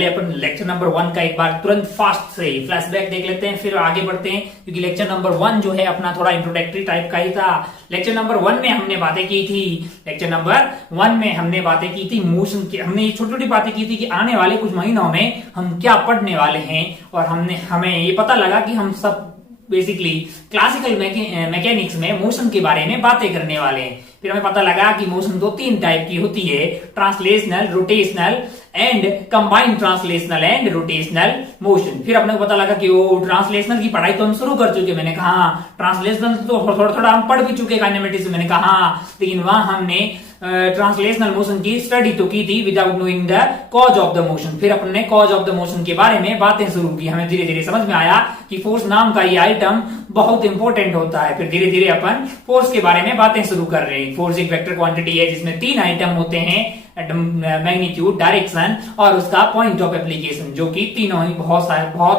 पहले अपन lecture number 1 का एक बार तुरंत फास्ट से फ्लैशबैक देख लेते हैं, फिर आगे बढ़ते हैं, क्योंकि लेक्चर नंबर 1 जो है अपना थोड़ा इंट्रोडक्टरी टाइप का ही था। लेक्चर नंबर 1 में हमने बातें की थी, लेक्चर नंबर 1 में हमने बातें की थी मोशन की, हमने ये छोटी छोटी बातें की थी कि आने वाले कुछ महीनों में हम क्या पढ़ने वाले हैं, और हमें ये पता लगा कि हम सब बेसिकली क्लासिकल मैकेनिक्स में मोशन के बारे में बातें करने वाले हैं। फिर हमें पता लगा कि मोशन 2-3 टाइप की होती है, translational, rotational and combined translational and rotational motion. फिर अपने को पता लगा कि वो ट्रांसलेशनल की पढ़ाई तो हम शुरू कर चुके, मैंने कहा ट्रांसलेशनल तो थोड़ा थोड़ा हम पढ़ भी चुके काइनेमेटिक्स में, मैंने कहा, लेकिन वहां हमने ट्रांसलेशनल मोशन की स्टडी तो की थी without knowing the cause of the motion. फिर अपने कॉज ऑफ द मोशन के बारे में बातें शुरू की, हमें धीरे धीरे समझ में आया कि फोर्स नाम का ये आइटम बहुत इंपॉर्टेंट होता है। फिर धीरे धीरे अपन फोर्स के बारे में बातें शुरू कर रहे हैं। फोर्स एक वेक्टर क्वांटिटी है जिसमें 3 आइटम होते हैं, मैग्नीट्यूड, डायरेक्शन और उसका पॉइंट ऑफ एप्लीकेशन, जो कि तीनों ही बहुत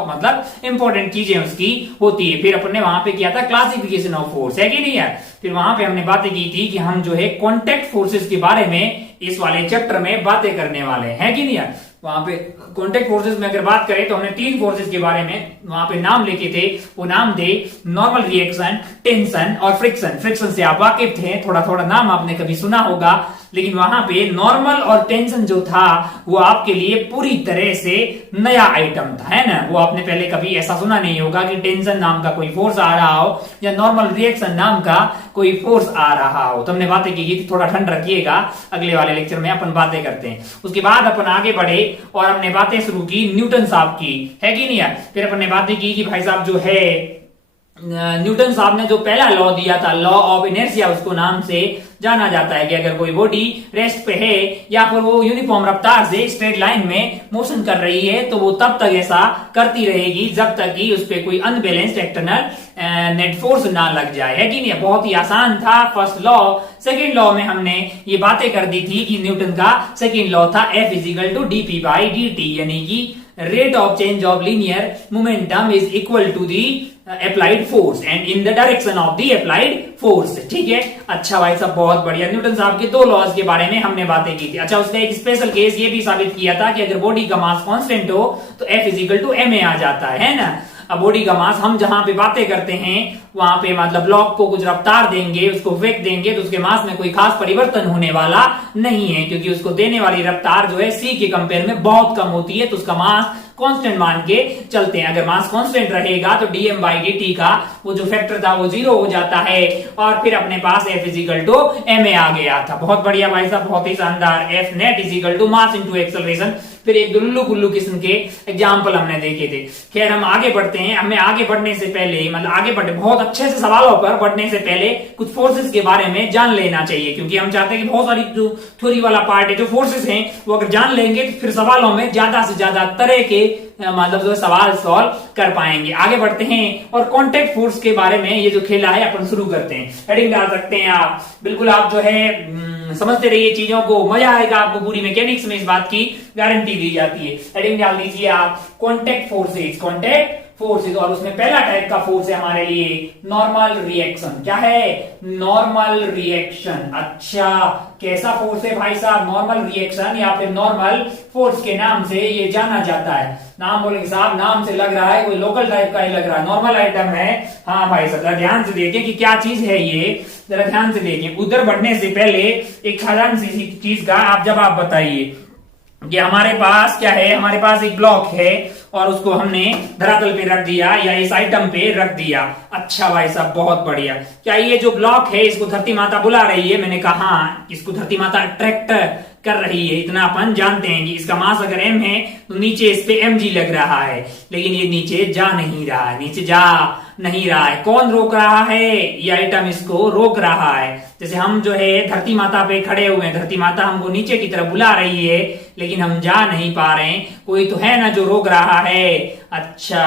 मतलब इंपॉर्टेंट चीजें उसकी होती है। फिर अपन ने वहां पे किया था क्लासिफिकेशन ऑफ फोर्स, है कि नहीं यार। फिर वहां पे हमने बातें की थी कि हम जो है कॉन्टेक्ट फोर्सेस के बारे में इस वाले चैप्टर में बातें करने वाले हैं कि नहीं यार। वहां पे कॉन्टेक्ट फोर्सेस में अगर बात करें तो हमने 3 फोर्सेस के बारे में वहां पे नाम लिखे थे, वो नाम थे नॉर्मल रिएक्शन, टेंशन और फ्रिक्शन। फ्रिक्शन से आप वाकिफ थे, थोड़ा थोड़ा नाम आपने कभी सुना होगा, लेकिन वहां पे नॉर्मल और टेंशन जो था वो आपके लिए पूरी तरह से नया आइटम था, है ना। वो आपने पहले कभी ऐसा सुना नहीं होगा कि टेंशन नाम का कोई फोर्स आ रहा हो या नॉर्मल रिएक्शन नाम का कोई फोर्स आ रहा हो। तो हमने बातें की थी, थोड़ा ठंड रखिएगा, अगले वाले लेक्चर में अपन बातें करते हैं। उसके बाद अपन आगे बढ़े और हमने बातें शुरू की न्यूटन साहब की, है कि नहीं यार। फिर अपन ने बातें की कि भाई साहब जो है न्यूटन साहब ने जो पहला लॉ दिया था, लॉ ऑफ इनर्शिया उसको नाम से जाना जाता है, कि अगर कोई बॉडी रेस्ट पे है या फिर वो यूनिफॉर्म रफ्तार से स्ट्रेट लाइन में मोशन कर रही है तो वो तब तक ऐसा करती रहेगी जब तक कि उस पर कोई अनबैलेंस्ड एक्सटर्नल नेट फोर्स ना लग जाए, है कि नहीं। बहुत ही आसान था फर्स्ट लॉ। सेकेंड लॉ में हमने ये बातें कर दी थी कि न्यूटन का सेकेंड लॉ था F = dp/dt, यानी कि rate of change of linear momentum is equal to the applied force and in the direction of the applied force. ठीक है, अच्छा भाई साहब, बहुत बढ़िया। न्यूटन साहब के 2 लॉज के बारे में हमने बातें की थी। अच्छा, उसका एक स्पेशल केस ये भी साबित किया था कि अगर बॉडी का मास कांस्टेंट हो तो F = ma आ जाता है ना। अब बॉडी का मास हम जहां पे बातें करते हैं वहां पे मतलब ब्लॉक को कुछ रफ्तार देंगे, उसको फेंक देंगे तो उसके मास में कोई खास परिवर्तन होने वाला नहीं है, क्योंकि उसको देने वाली रफ्तार जो है c के कंपेयर में बहुत कम होती है, तो उसका मास कांस्टेंट मान के चलते हैं। अगर मास कांस्टेंट रहेगा तो dm/dt का वो जो फैक्टर था वो 0 हो जाता है, और फिर अपने पास F = ma आ गया था। बहुत बढ़िया भाई साहब, बहुत ही शानदार। F net = मास इंटू एक्सेलरेशन। फिर एक लुल्लू कुल्लू किस्म के एग्जाम्पल हमने देखे थे। खैर, हम आगे बढ़ते हैं। हमें आगे बढ़ने से पहले, मतलब आगे बढ़े बहुत अच्छे से सवालों पर बढ़ने से पहले कुछ फोर्सेस के बारे में जान लेना चाहिए, क्योंकि हम चाहते हैं कि बहुत सारी जो थ्योरी वाला पार्ट है, जो फोर्सेस हैं, वो अगर जान लेंगे तो फिर सवालों में ज्यादा से ज्यादा तरह के मतलब जो सवाल सॉल्व कर पाएंगे। आगे बढ़ते हैं और कॉन्टेक्ट फोर्स के बारे में ये जो खेला है अपन शुरू करते हैं। हेडिंग डाल सकते हैं आप, बिल्कुल आप जो है समझते रहिए चीजों को, मजा आएगा आपको। पूरी मैकेनिक्स में इस बात की गारंटी दी जाती है। हेडिंग डाल दीजिए आप, कॉन्टेक्ट फोर्सेज, कॉन्टेक्ट फोर्सेज। और उसमें पहला टाइप का फोर्स है हमारे लिए नॉर्मल रिएक्शन। क्या है? Normal reaction. अच्छा, कैसा फोर्स है भाई साहब? नॉर्मल रिएक्शन या फिर नॉर्मल फोर्स के नाम से ये जाना जाता है। नाम बोलेंगे साहब, नाम से लग रहा है कोई लोकल टाइप का ही लग रहा है, नॉर्मल आइटम है। हाँ भाई साहब, ध्यान से देखिए कि क्या चीज है ये, जरा ध्यान से देखिए। उधर बढ़ने से पहले एक साधारण सी चीज का आप जवाब बताइए कि हमारे पास क्या है। हमारे पास एक ब्लॉक है और उसको हमने धरातल पे रख दिया या इस आइटम पे रख दिया। अच्छा भाई साहब, बहुत बढ़िया। क्या ये जो ब्लॉक है इसको धरती माता बुला रही है? मैंने कहा इसको धरती माता अट्रैक्ट कर रही है, इतना अपन जानते हैं कि इसका मास अगर m है तो नीचे इस पे mg लग रहा है, लेकिन ये नीचे जा नहीं रहा है, नीचे जा नहीं रहा है। कौन रोक रहा है? ये आइटम इसको रोक रहा है। जैसे हम जो है धरती माता पे खड़े हुए हैं, धरती माता हमको नीचे की तरफ बुला रही है, लेकिन हम जा नहीं पा रहे हैं। कोई तो है ना जो रोक रहा है। अच्छा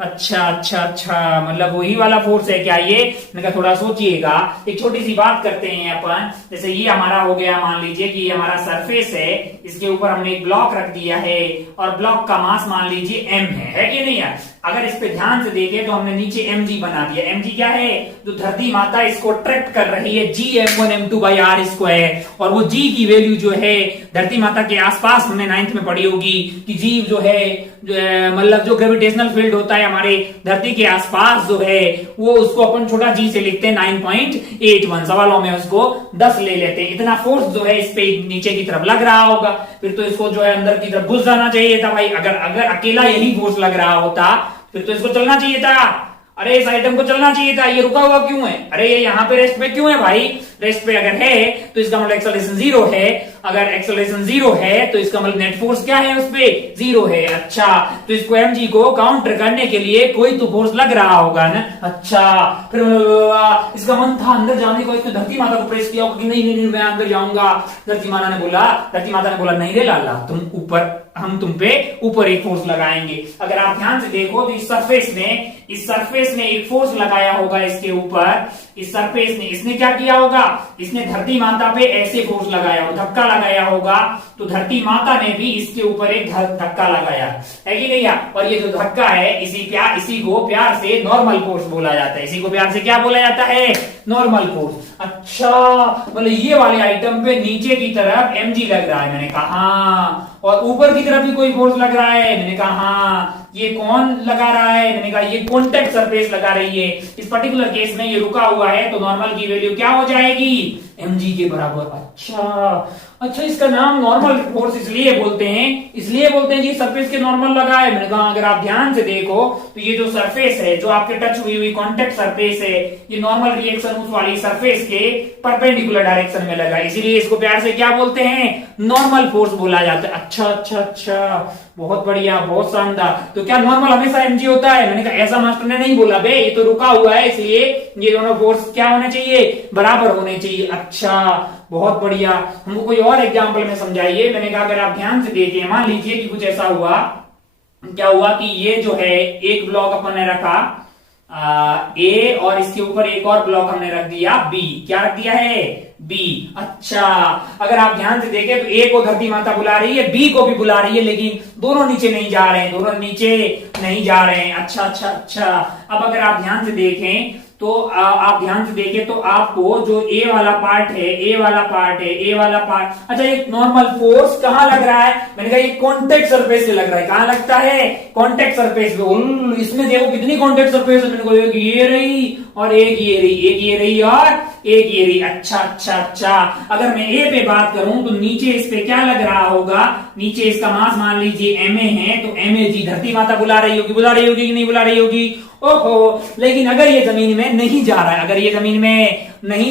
अच्छा अच्छा अच्छा, मतलब वही वाला फोर्स है क्या ये? मैं कहा थोड़ा सोचिएगा। एक छोटी सी बात करते हैं अपन। जैसे ये हमारा हो गया, मान लीजिए कि ये हमारा सरफेस है, इसके ऊपर हमने एक ब्लॉक रख दिया है और ब्लॉक का मास मान लीजिए m है कि नहीं है? अगर इस पे ध्यान से देखें तो हमने नीचे mg बना दिया। mg क्या है? जो धरती माता इसको अट्रैक्ट कर रही है gm1m2/r², और वो g की वैल्यू जो है धरती माता के आसपास, हमने 9th में पढ़ी होगी कि g जो है मतलब जो ग्रेविटेशनल फील्ड होता है हमारे धरती के आसपास जो है वो उसको अपन छोटा g से लिखते हैं 9.81। सवालों में उसको 10 ले लेते हैं। इतना फोर्स जो है इस पे नीचे की तरफ लग रहा होगा, फिर तो इसको जो है अंदर की तरफ घुस जाना चाहिए था भाई। अगर अकेला यही फोर्स लग रहा होता फिर तो इसको चलना चाहिए था। अरे इस आइटम को चलना चाहिए था, ये रुका हुआ क्यों है? अरे ये यहाँ पे रेस्ट पे क्यों है भाई? रेस्ट पे अगर है तो इसका मतलब एक्सेलरेशन 0 है। अगर एक्सेलरेशन 0 है तो इसका मतलब नेट फोर्स क्या है? उस पे 0 है। अच्छा, तो इसको mg को काउंटर करने के लिए कोई तो फोर्स लग रहा होगा ना। अच्छा, फिर इसका मन था अंदर जाने को, इसको धरती माता को प्रेस किया कि नहीं नहीं नहीं मैं अंदर जाऊंगा। धरती माता ने बोला नहीं रे लाला, तुम ऊपर, हम तुम पे ऊपर एक फोर्स लगाएंगे। अगर आप ध्यान से देखो तो इस सरफेस ने एक फोर्स लगाया होगा इसके ऊपर। इस सरफेस ने, इसने क्या किया होगा? इसने धरती माता पे ऐसे फोर्स लगाया होगा, धक्का लगाया होगा। तो धरती माता ने भी इसके ऊपर एक धक्का लगाया है कि नहीं? और ये जो धक्का है इसी को प्यार से नॉर्मल फोर्स बोला जाता है। इसी को प्यार से क्या बोला जाता है? Normal force. अच्छा, मतलब ये वाले आइटम पे नीचे की तरफ mg लग रहा है, मैंने कहा हाँ। और ऊपर की तरफ भी कोई फोर्स लग रहा है, मैंने कहा हाँ। ये कौन लगा रहा है? मैंने कहा ये कॉन्टैक्ट सरफेस लगा रही है। इस पर्टिकुलर केस में ये रुका हुआ है तो नॉर्मल की वैल्यू क्या हो जाएगी? mg के बराबर। अच्छा, इसका नाम नॉर्मल फोर्स इसलिए बोलते हैं कि सरफेस के नॉर्मल लगा है। मैंने कहा अगर आप ध्यान से देखो तो ये जो सरफेस है, जो आपके टच हुई कॉन्टैक्ट सरफेस है, ये नॉर्मल रिएक्शन उस वाली सरफेस के परपेंडिकुलर डायरेक्शन में लगा, इसीलिए इसको प्यार से क्या बोलते हैं? नॉर्मल फोर्स बोला जाता है। अच्छा, बहुत बढ़िया, बहुत शानदार। तो क्या नॉर्मल हमेशा mg होता है? मैंने कहा ऐसा मास्टर ने नहीं बोला बे, ये तो रुका हुआ है, इसलिए ये दोनों फोर्स क्या होने चाहिए? बराबर होने चाहिए। अच्छा, बहुत बढ़िया। हमको कोई और एग्जांपल में समझाइए। मैंने कहा अगर आप ध्यान से देखिए, मान लीजिए कि कुछ ऐसा हुआ, क्या हुआ कि ये जो है एक ब्लॉक अपन ने रखा ए, और इसके ऊपर एक और ब्लॉक हमने रख दिया बी। क्या रख दिया है? बी। अच्छा, अगर आप ध्यान से देखें तो ए को धरती माता बुला रही है, बी को भी बुला रही है, लेकिन दोनों नीचे नहीं जा रहे हैं। अच्छा। अब अगर आप ध्यान से देखें तो आपको जो ए वाला पार्ट है, अच्छा ये नॉर्मल फोर्स कहां लग रहा है? मैंने कहा ये कॉन्टैक्ट सरफेस से लग रहा है। कहां लगता है? कॉन्टैक्ट सरफेस पे। इसमें देखो कितनी कॉन्टैक्ट सरफेस है, मैंने कहा एक ये रही और एक ये रही और एक ये रही। अच्छा, अगर मैं ए पे बात करूं तो नीचे इस पे क्या लग रहा होगा? नीचे इसका मास मान लीजिए ma है, तो mag धरती माता बुला रही होगी कि नहीं बुला रही होगी? ओहो, लेकिन अगर ये जमीन में नहीं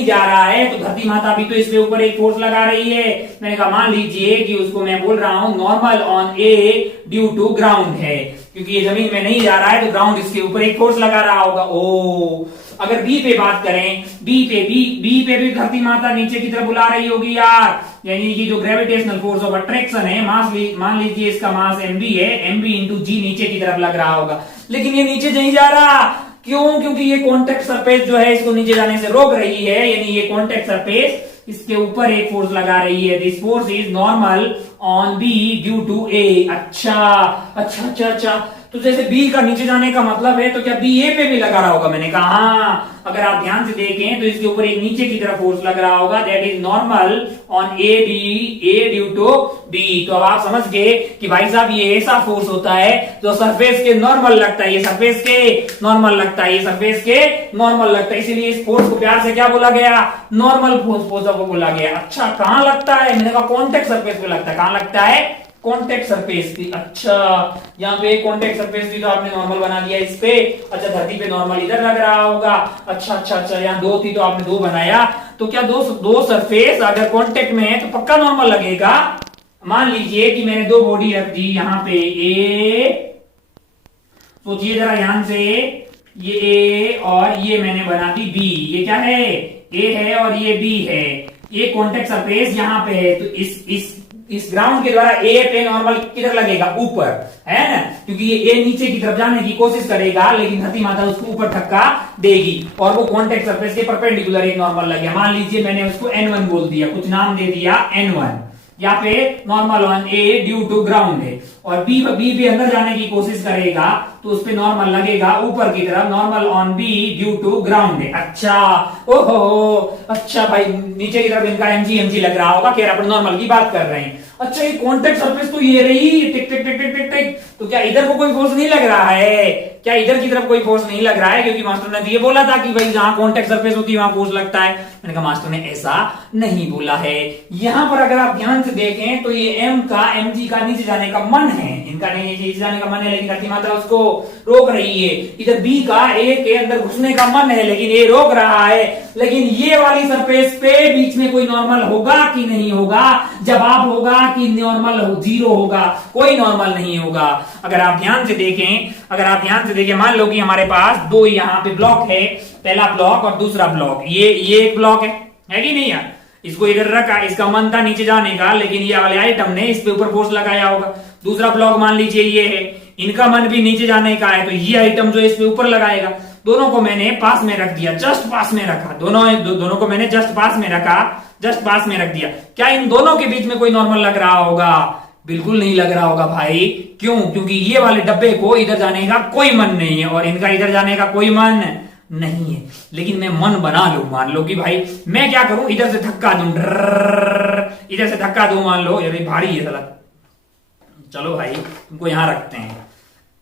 जा रहा है, तो धरती माता भी तो इसके ऊपर एक फोर्स लगा रही है। मैंने कहा मान लीजिए कि उसको मैं बोल रहा हूं normal on A due to ground है, क्योंकि ये जमीन में नहीं जा रहा है तो ग्राउंड इसके ऊपर एक फोर्स लगा रहा होगा। ओ, अगर बी पे बात करें, बी पे भी धरती माता नीचे की तरफ बुला रही होगी यार, यानी कि जो ग्रेविटेशनल फोर्स ऑफ अट्रैक्शन है, मान लीजिए इसका मास mb है, mb इंटू जी नीचे की तरफ लग रहा होगा, लेकिन ये नीचे नहीं जा रहा। क्यों? क्योंकि ये कॉन्टैक्ट सरफेस जो है इसको नीचे जाने से रोक रही है, यानी ये कॉन्टैक्ट सरफेस इसके ऊपर एक फोर्स लगा रही है। This force is normal on B due to A. अच्छा, तो जैसे बी का नीचे जाने का मतलब है, तो क्या बी ए पे भी लगा रहा होगा? मैंने कहा हाँ। अगर आप ध्यान से देखें तो इसके ऊपर एक नीचे की तरफ फोर्स लग रहा होगा, that is normal on A due to B. तो अब आप समझ गए कि भाई साहब ये ऐसा फोर्स होता है जो सरफेस के नॉर्मल लगता है, ये सरफेस के नॉर्मल लगता है, इसीलिए इस फोर्स को प्यार से क्या बोला गया? नॉर्मल फोर्स को बोला गया। अच्छा, कहां लगता है? मैंने कहा कॉन्टैक्ट सरफेस पे लगता है। कहां लगता है? कॉन्टैक्ट सरफेस की। अच्छा, यहाँ पे कॉन्टैक्ट सरफेस भी तो आपने नॉर्मल बना दिया इस पे। अच्छा, धरती पे नॉर्मल इधर लग रहा होगा। अच्छा, यहाँ दो थी तो आपने दो बनाया। तो क्या दो सरफेस अगर कॉन्टैक्ट में है तो पक्का नॉर्मल लगेगा। मान लीजिए कि मैंने दो बॉडी रख दी यहाँ पे ए, सोचिए जरा ध्यान से, ये ए और ये मैंने बना दी बी। ये क्या है? ए है और ये बी है। ये कॉन्टैक्ट सरफेस यहाँ पे है, तो इस ग्राउंड के द्वारा ए पे नॉर्मल किधर लगेगा? ऊपर, है ना? क्योंकि ये ए नीचे की तरफ जाने की कोशिश करेगा, लेकिन धरती माता उसको ऊपर धक्का देगी और वो कॉन्टैक्ट सरफेस के परपेंडिकुलर एक नॉर्मल लग गया। मान लीजिए मैंने उसको n1 बोल दिया, कुछ नाम दे दिया n1। यहाँ पे normal on A due to ground है। और बी पे अंदर जाने की कोशिश करेगा तो उस पे नॉर्मल लगेगा ऊपर की तरफ, normal on B due to ground है। अच्छा, ओहो, अच्छा भाई नीचे की तरफ इनका एमजी लग रहा होगा, कह रहा अपन नॉर्मल की बात कर रहे हैं। अच्छा, ये कॉन्टेक्ट सरफेस तो ये रही, टिक टिक टिक टिक टिक टिक, तो क्या इधर को कोई फोर्स नहीं लग रहा है? क्या इधर की तरफ कोई फोर्स नहीं लग रहा है? क्योंकि मास्टर ने तो ये बोला था कि भाई जहां कॉन्टेक्ट सरफेस होती है वहां फोर्स लगता है। मैंने कहा मास्टर ने ऐसा नहीं बोला है। यहां पर अगर आप ध्यान से देखें तो ये एम का एमजी का नीचे जाने का मन है, इनका नीचे जाने का मन है, लेकिन गति मात्रा उसको रोक रही है। इधर बी का ए के अंदर घुसने का मन है, लेकिन ये रोक रहा है। लेकिन ये वाली सरफेस पे बीच में कोई नॉर्मल होगा कि नहीं होगा? जवाब होगा कि नॉर्मल जीरो होगा, कोई नॉर्मल नहीं होगा। अगर आप ध्यान से देखें, मान लो कि हमारे पास दो यहाँ पे ब्लॉक है, पहला ब्लॉक और दूसरा ब्लॉक, ये एक ब्लॉक है कि नहीं यार? इसको इधर रखा, इसका मन था नीचे जाने का, लेकिन ये वाले आइटम ने इस पे ऊपर फोर्स लगाया होगा। दूसरा ब्लॉक मान लीजिए ये है, इनका मन भी नीचे जाने का है, तो ये आइटम जो इस पे ऊपर लगाएगा। दोनों को मैंने पास में रख दिया, जस्ट पास में रखा, दोनों को मैंने जस्ट पास में रख दिया। क्या इन दोनों के बीच में कोई नॉर्मल लग रहा होगा? बिल्कुल नहीं लग रहा होगा भाई। क्यों? क्योंकि ये वाले डब्बे को इधर जाने का कोई मन नहीं है और इनका इधर जाने का कोई मन नहीं है। लेकिन मैं मन बना लू, मान लो कि भाई मैं क्या करूं, इधर से धक्का दूं, मान लो ये भारी है साला, चलो भाई तुमको यहां रखते हैं।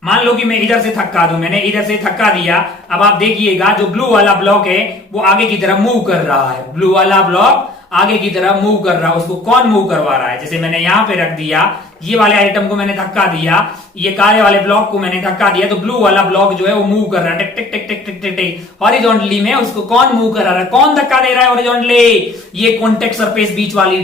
मान लो कि मैं इधर से धक्का दूं, मैंने इधर से धक्का दिया। अब आप देखिएगा जो ब्लू वाला ब्लॉक है वो आगे की तरफ मूव कर रहा है, ब्लू वाला ब्लॉक आगे की तरफ मूव कर रहा है। उसको कौन मूव करवा रहा है? जैसे मैंने यहां पे रख दिया, ये वाले आइटम को मैंने धक्का दिया, ये काले वाले ब्लॉक को मैंने धक्का दिया, तो ब्लू वाला ब्लॉक जो है वो मूव कर रहा है, टिक टिक टिक टिक टिक टिक टिक हॉरिजॉन्टली में। उसको कौन मूव कर रहा है? कौन धक्का दे रहा है हॉरिजॉन्टली? ये कॉन्टेक्ट सरफेस बीच वाली,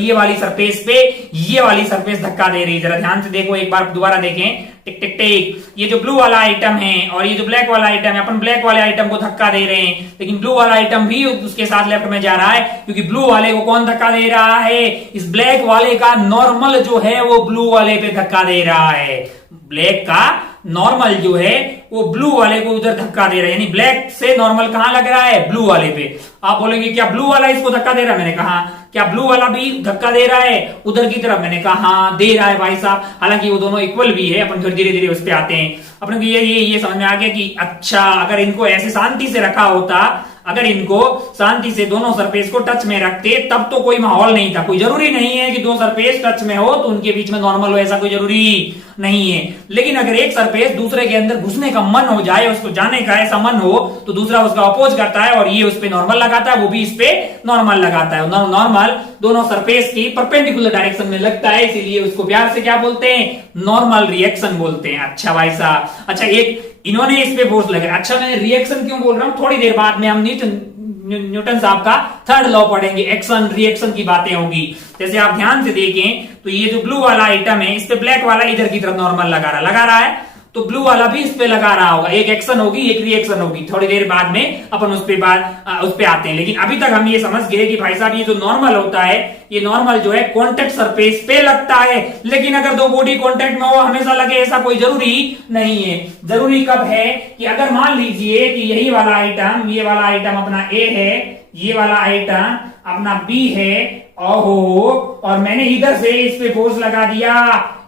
ये वाली सरफेस पे ये वाली सरफेस धक्का दे रही है। जरा ध्यान से देखो, एक बार दोबारा देखें, टिक टिक टिक। ये जो ब्लू वाला आइटम है और ये जो ब्लैक वाला आइटम है, अपन ब्लैक वाले आइटम को धक्का दे रहे हैं, लेकिन ब्लू वाला आइटम भी उसके साथ लेफ्ट में जा रहा है, क्योंकि ब्लू वाले को कौन धक्का दे रहा है? इस ब्लैक वाले का नॉर्मल जो है वो ब्लू वाले पे धक्का दे रहा है। ब्लैक का नॉर्मल जो है वो ब्लू वाले को उधर धक्का दे रहा है, यानी ब्लैक से नॉर्मल कहां लग रहा है? ब्लू वाले पे। आप बोलेंगे क्या ब्लू वाला इसको धक्का दे रहा है? मैंने कहा क्या ब्लू वाला भी धक्का दे रहा है उधर की तरफ? मैंने कहा हाँ दे रहा है भाई साहब। हालांकि वो दोनों इक्वल भी है, अपन फिर धीरे धीरे उस पे आते हैं। अपने को ये समझ में आ गया कि अच्छा, अगर इनको ऐसे शांति से रखा होता, अगर इनको शांति से दोनों सरफेस को टच में रखते तब तो कोई माहौल नहीं था। कोई जरूरी नहीं है कि दो सरफेस टच में हो तो उनके बीच में नॉर्मल हो, ऐसा कोई जरूरी नहीं है। लेकिन अगर एक सरफेस दूसरे के अंदर घुसने का मन हो जाए, उसको जाने का ऐसा मन हो, तो दूसरा उसका अपोज करता है और ये उस पे नॉर्मल लगाता है, वो भी इस पे नॉर्मल लगाता है। नॉर्मल दोनों सरफेस की परपेंडिकुलर डायरेक्शन में लगता है, इसीलिए उसको प्यार से क्या बोलते हैं? नॉर्मल रिएक्शन बोलते हैं। अच्छा भाई साहब, अच्छा एक इन्होंने इस पे फोर्स लगा। अच्छा, मैं रिएक्शन क्यों बोल रहा हूं? थोड़ी देर बाद में हम न्यूटन साहब का थर्ड लॉ पढ़ेंगे, एक्शन रिएक्शन की बातें होंगी। जैसे आप ध्यान से देखें तो ये जो ब्लू वाला आइटम है, इस पे ब्लैक वाला इधर की तरफ नॉर्मल लगा रहा है, तो ब्लू वाला भी इस पे लगा रहा होगा। एक एक्शन होगी, एक रिएक्शन होगी। थोड़ी देर बाद में अपन उस पे आते हैं। लेकिन अभी तक हम ये समझ गए कि भाई साहब ये जो नॉर्मल होता है, ये नॉर्मल जो है कॉन्टेक्ट सरफेस पे लगता है। लेकिन अगर दो बॉडी कॉन्टेक्ट में हो हमेशा लगे, ऐसा कोई जरूरी नहीं है। जरूरी कब है? कि अगर मान लीजिए कि यही वाला आइटम, ये वाला आइटम अपना ए है, ये वाला आइटम अपना बी है, ओहो, और मैंने इधर से इस पे फोर्स लगा दिया,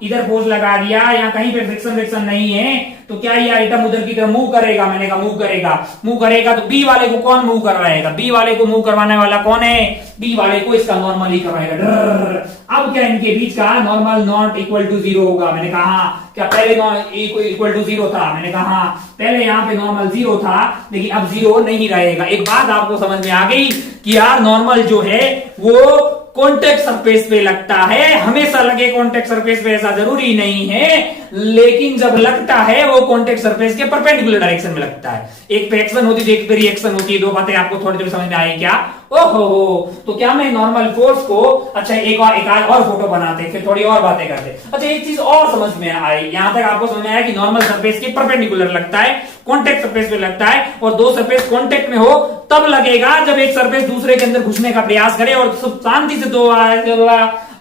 इधर फोर्स लगा दिया, यहाँ कहीं पे फ्रिक्शन नहीं है, तो क्या ये आइटम उधर की तरफ मूव करेगा? मैंने कहा मूव करेगा। तो बी वाले को कौन मूव करवाएगा? बी वाले को मूव करवाने वाला कौन है? बी वाले को इसका नॉर्मल ही करवाएगा। अब क्या इनके बीच का normal not equal to zero होगा? मैंने कहा क्या पहले इक्वल टू जीरो था? मैंने कहा पहले यहाँ पे नॉर्मल जीरो था, लेकिन अब जीरो नहीं रहेगा। एक बात आपको समझ में आ गई कि यार नॉर्मल जो है वो कॉन्टेक्ट सरफेस पे लगता है। हमेशा लगे कॉन्टेक्ट सरफेस पे ऐसा जरूरी नहीं है, लेकिन जब लगता है वो कॉन्टेक्ट सरफेस के परपेंडिकुलर डायरेक्शन में लगता है। एक पे एक्शन होती है, एक पे रिएक्शन होती है। दो बातें आपको थोड़ी थोड़ी समझ में आई क्या? ओहो, तो क्या मैं नॉर्मल फोर्स को, अच्छा एक और फोटो बनाते, फिर थोड़ी और बातें करते। अच्छा एक चीज और समझ में आई, यहां तक आपको समझ में आया कि नॉर्मल सरफेस के परपेंडिकुलर लगता है, कॉन्टेक्ट सरफेस पे लगता है, और दो सरफेस कॉन्टेक्ट में हो तब लगेगा जब एक सरफेस दूसरे के अंदर घुसने का प्रयास करे और शांति से दो।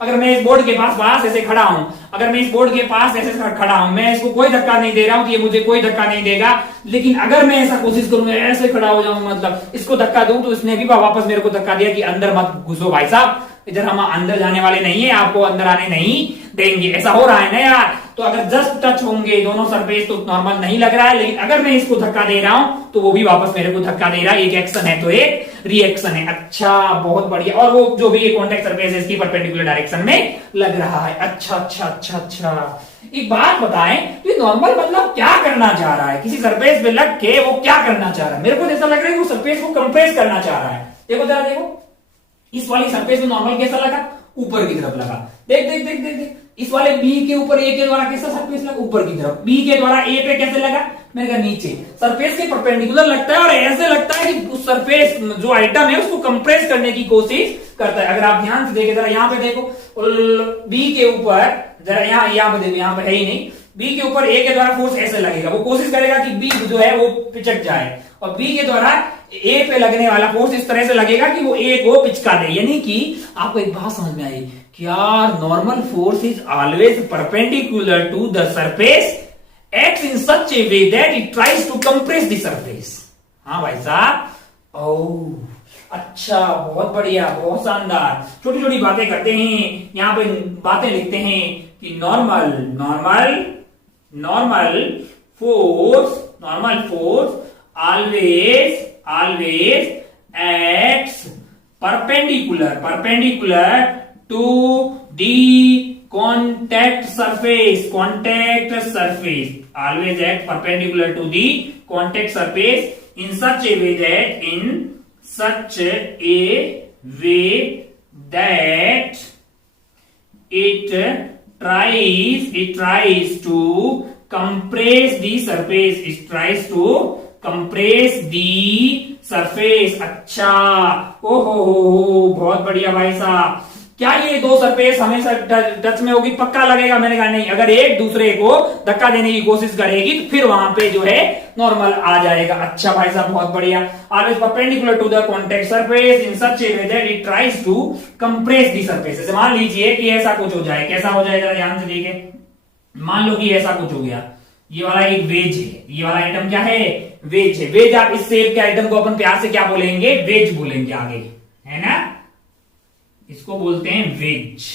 अगर मैं इस बोर्ड के पास ऐसे खड़ा हूं, अगर मैं इस बोर्ड के पास ऐसे खड़ा हूं, मैं इसको कोई धक्का नहीं दे रहा हूं कि ये मुझे कोई धक्का नहीं देगा, लेकिन अगर मैं ऐसा कोशिश करूंगा, ऐसे खड़ा हो जाऊं, मतलब इसको धक्का दूं, तो इसने भी वापस मेरे को धक्का दिया कि अंदर मत घुसो भाई साहब, इधर हम अंदर जाने वाले नहीं है, आपको अंदर आने नहीं देंगे। ऐसा हो रहा है ना यार। तो अगर जस्ट टच होंगे दोनों सरफेस तो नॉर्मल नहीं लग रहा है, लेकिन अगर मैं इसको धक्का दे रहा हूं तो वो भी वापस मेरे को धक्का दे रहा है। एक एक्शन है तो एक रिएक्शन है। अच्छा बहुत बढ़िया। और वो जो भी कॉन्टेक्ट सरफेस है इसकी परपेंडिकुलर डायरेक्शन में लग रहा है। अच्छा अच्छा अच्छा अच्छा। एक बात बताएं, तो नॉर्मल मतलब क्या करना चाह रहा है? किसी सरफेस पे लग के वो क्या करना चाह रहा है? मेरे को ऐसा लग रहा है कि वो सरफेस को कंप्रेस करना चाह रहा है। देखो जरा देखो, इस वाली सरफेस में नॉर्मल कैसा लगा? ऊपर की तरफ लगा। देख देख देख देख देख, इस वाले बी के ऊपर ए के द्वारा कैसा सरफेस लगा? ऊपर की तरफ। बी के द्वारा ए पे कैसे लगा? मैंने कहा नीचे। सरफेस के परपेंडिकुलर लगता है और ऐसे लगता है कि उस सरफेस जो आइटम है उसको कंप्रेस करने की कोशिश करता है। अगर आप ध्यान से देखें, जरा यहाँ पे देखो, बी के ऊपर जरा यहाँ पे देखो, यहाँ पे है ही नहीं। बी के ऊपर ए के द्वारा फोर्स ऐसे लगेगा, वो कोशिश करेगा कि बी जो है वो पिचक जाए, और बी के द्वारा ए पे लगने वाला फोर्स इस तरह से लगेगा कि वो ए को पिचका दे। यानी कि आपको एक बात समझ में आई कि यार normal force is always perpendicular to the surface acts in such a way that it tries to compress the surface. हाँ भाई साहब। ओह अच्छा, बहुत बढ़िया, बहुत शानदार। छोटी छोटी बातें करते हैं, यहाँ पे बातें लिखते हैं कि normal normal normal force always acts perpendicular to the contact surface always act perpendicular to the contact surface in such a way that it tries to compress the surface। अच्छा, ओहो बहुत बढ़िया भाई साहब। क्या ये दो सरफेस हमेशा टच में होगी? पक्का लगेगा? मैंने कहा नहीं। अगर एक दूसरे को धक्का देने की कोशिश करेगी तो फिर वहां पे जो है नॉर्मल आ जाएगा। अच्छा भाई साहब, बहुत बढ़िया। Always perpendicular to the contact surface in such a way that it tries to compress the surface. जैसे मान लीजिए कि ऐसा कुछ हो जाए। कैसा हो जाए? जरा ध्यान से देखें। मान लो कि ऐसा कुछ हो गया। ये वाला एक वेज है, ये वाला आइटम क्या है? वेज है। वेज, आप इस शेप के आइटम को अपन प्यार से क्या बोलेंगे? वेज बोलेंगे आगे, है ना? इसको बोलते हैं वेज,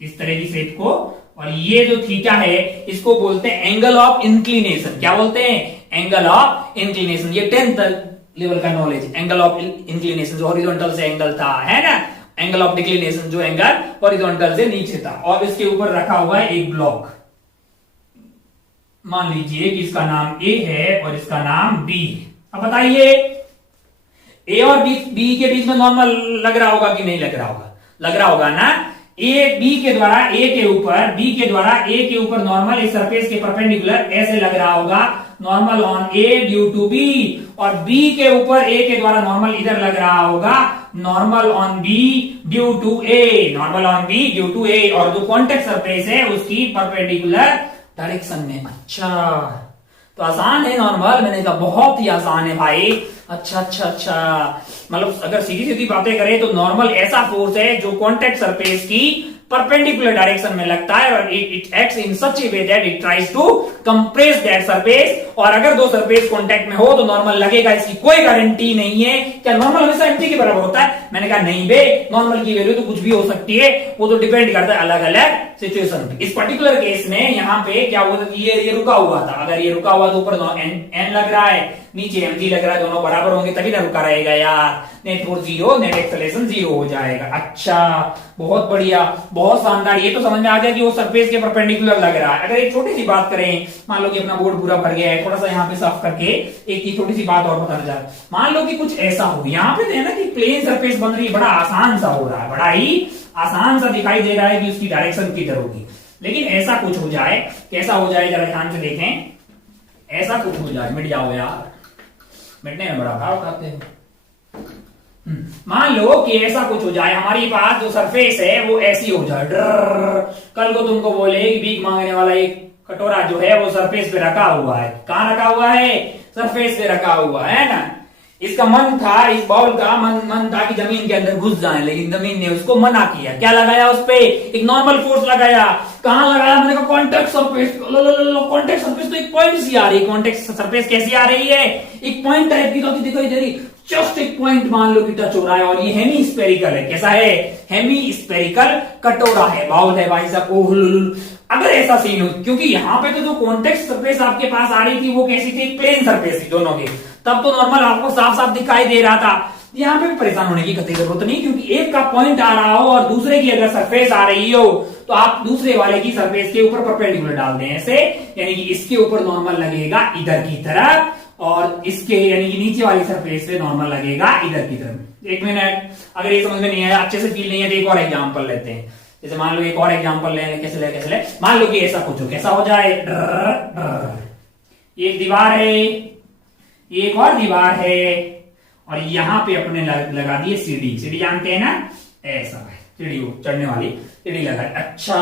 इस तरह की शेप को। और ये जो थीटा है इसको बोलते हैं एंगल ऑफ इंक्लिनेशन। क्या बोलते हैं? Angle of inclination. ये 10th लेवल का नॉलेज। एंगल ऑफ इंक्लिनेशन जो हॉरिजॉन्टल से एंगल था, है ना? एंगल ऑफ डिक्लिनेशन जो एंगल हॉरिजॉन्टल से नीचे था। और इसके ऊपर रखा हुआ है एक ब्लॉक। मान लीजिए कि इसका नाम ए है और इसका नाम बी है। अब बताइए, ए और बी के बीच में नॉर्मल लग रहा होगा कि नहीं लग रहा होगा? लग रहा होगा ना। ए बी के द्वारा ए के ऊपर, बी के द्वारा ए के ऊपर नॉर्मल इस सरफेस के परपेंडिकुलर ऐसे लग रहा होगा, normal on A due to B. और बी के ऊपर ए के द्वारा नॉर्मल इधर लग रहा होगा, normal on B due to A, normal on B due to A. और जो कॉन्टेक्ट सरफेस है उसकी परपेंडिकुलर डायरेक्शन में। अच्छा, तो आसान है नॉर्मल? मैंने कहा बहुत ही आसान है भाई। अच्छा अच्छा अच्छा, मतलब अगर सीधी सीधी बातें करें तो नॉर्मल ऐसा फोर्स है जो कॉन्टेक्ट सरफेस की परपेंडिकुलर डायरेक्शन में लगता है और it acts in such a way that it tries to compress that surface. और अगर दो सरफेस कांटेक्ट में हो तो नॉर्मल लगेगा, इसकी कोई गारंटी नहीं है। क्या नॉर्मल हमेशा एम्प्टी के बराबर होता है? मैंने कहा नहीं बे, नॉर्मल की वैल्यू तो कुछ भी हो सकती है, वो तो डिपेंड करता है अलग अलग सिचुएशन पे। इस पर्टिकुलर केस में यहाँ पे क्या हुआ? ये रुका हुआ था। अगर ये रुका हुआ तो ऊपर एन लग रहा है, नीचे mg लग रहा है, दोनों बराबर होंगे तभी ना रुका रहेगा यार। नेट फोर्स 0, नेट एक्सेलरेशन 0 हो जाएगा। अच्छा, बहुत बढ़िया, बहुत शानदार। ये तो समझ में आ गया कि वो सरफेस के परपेंडिकुलर लग रहा है। अगर एक छोटी सी बात करें, मान लो कि अपना बोर्ड पूरा भर गया है, थोड़ा सा यहाँ पे साफ करके एक छोटी सी बात और बताना चाह रहा हूं। मान लो कि कुछ ऐसा हो, यहाँ पे है ना कि प्लेन सरफेस बन रही है, बड़ा आसान सा हो रहा है, बड़ा ही आसान सा दिखाई दे रहा है कि उसकी डायरेक्शन किधर होगी। लेकिन ऐसा कुछ हो जाए, कैसा हो जाए जरा ध्यान से देखें। ऐसा कुछ हो जाए, मिट जाओ यार, मिटने में बड़ा भाव उठाते हैं। मान लो कि ऐसा कुछ हो जाए, हमारे पास जो सरफेस है वो ऐसी हो जाए। कल को तुमको बोले कि भीख मांगने वाला एक कटोरा जो है वो सरफेस पे रखा हुआ है। कहां रखा हुआ है? सरफेस पे रखा हुआ है ना। इसका मन था, इस बॉल का मन था कि जमीन के अंदर घुस जाए, लेकिन जमीन ने उसको मना किया। क्या लगाया उस पे? एक नॉर्मल फोर्स लगाया। कहां लगाया? मैंने कहा कॉन्टेक्ट सरफेस। कॉन्टेक्ट सरफेस तो एक पॉइंट सी आ रही है। कॉन्टेक्ट सरफेस कैसी आ रही है? एक पॉइंट टाइप की तो दिखाई दे रही, जस्ट एक पॉइंट मान लो कि टच हो रहा है, और ये हेमी स्पेरिकल है। कैसा है? हेमी स्पेरिकल कटोरा है, बाउल है भाई साहब। ओह, अगर ऐसा सीन हो, क्योंकि यहाँ पे तो जो कॉन्टेक्ट सरफेस आपके पास आ रही थी वो कैसी थी? प्लेन सरफेस थी दोनों की, तब तो नॉर्मल आपको साफ साफ दिखाई दे रहा था। यहाँ पे परेशान होने की कतई जरूरत नहीं, क्योंकि एक का पॉइंट आ रहा हो और दूसरे की अगर सरफेस आ रही हो तो आप दूसरे वाले की सरफेस के ऊपर परपेंडिकुलर डाल दें ऐसे, यानी कि इसके ऊपर नॉर्मल लगेगा इधर की तरफ, और इसके यानी कि नीचे वाली सरफेस पे नॉर्मल लगेगा इधर की तरफ। एक मिनट, अगर ये समझ में नहीं आया, अच्छे से फील नहीं है, तो एक और एग्जांपल लेते हैं। जैसे मान लो एक और एग्जांपल लें, कैसे ले, मान लो कि ऐसा कुछ हो, कैसा हो जाए? एक दीवार है, एक और दीवार है, और यहां पे अपने लगा दिए सीढ़ी जानते हैं ना, ऐसा है सीढ़ी, चढ़ने वाली सीढ़ी लगा। अच्छा,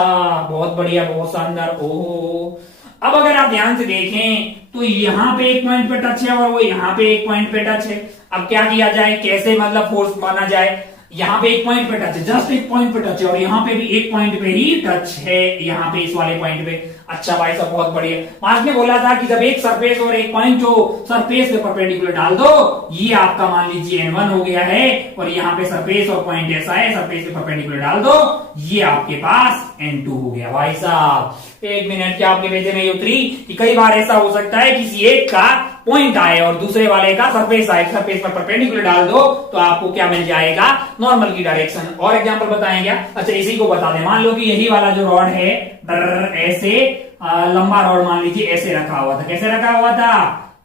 बहुत बढ़िया, बहुत शानदार। ओहो, अब अगर आप ध्यान से देखें तो यहाँ पे एक पॉइंट पे टच है और वो यहाँ पे एक पॉइंट पे टच है। अब क्या किया जाए, कैसे मतलब फोर्स माना जाए? यहाँ पे एक पॉइंट पे टच है, जस्ट एक पॉइंट पे टच है, और यहाँ पे भी एक पॉइंट पे ही टच है, यहाँ पे इस वाले पॉइंट पे। अच्छा भाई साहब, बहुत बढ़िया। मार्क्स ने बोला था कि जब एक सरफेस और एक पॉइंट हो, सरफेस पे परपेंडिकुलर डाल दो। ये आपका मान लीजिए N1 हो गया है, और यहाँ पे सरफेस और पॉइंट ऐसा है, सरफेस पे परपेंडिकुलर डाल दो, ये आपके पास N2 हो गया। भाई साहब एक मिनट, क्या आपके भेजे में उतरी कि कई बार ऐसा हो सकता है किसी एक का पॉइंट आए और दूसरे वाले का सरफेस आए, सरफेस पर परपेंडिकुलर डाल दो तो आपको क्या मिल जाएगा? नॉर्मल की डायरेक्शन। और एग्जांपल बताएं क्या? अच्छा, इसी को बता दें। मान लो कि यही वाला जो रॉड है, ऐसे लंबा रॉड मान लीजिए ऐसे रखा हुआ था। कैसे रखा हुआ था?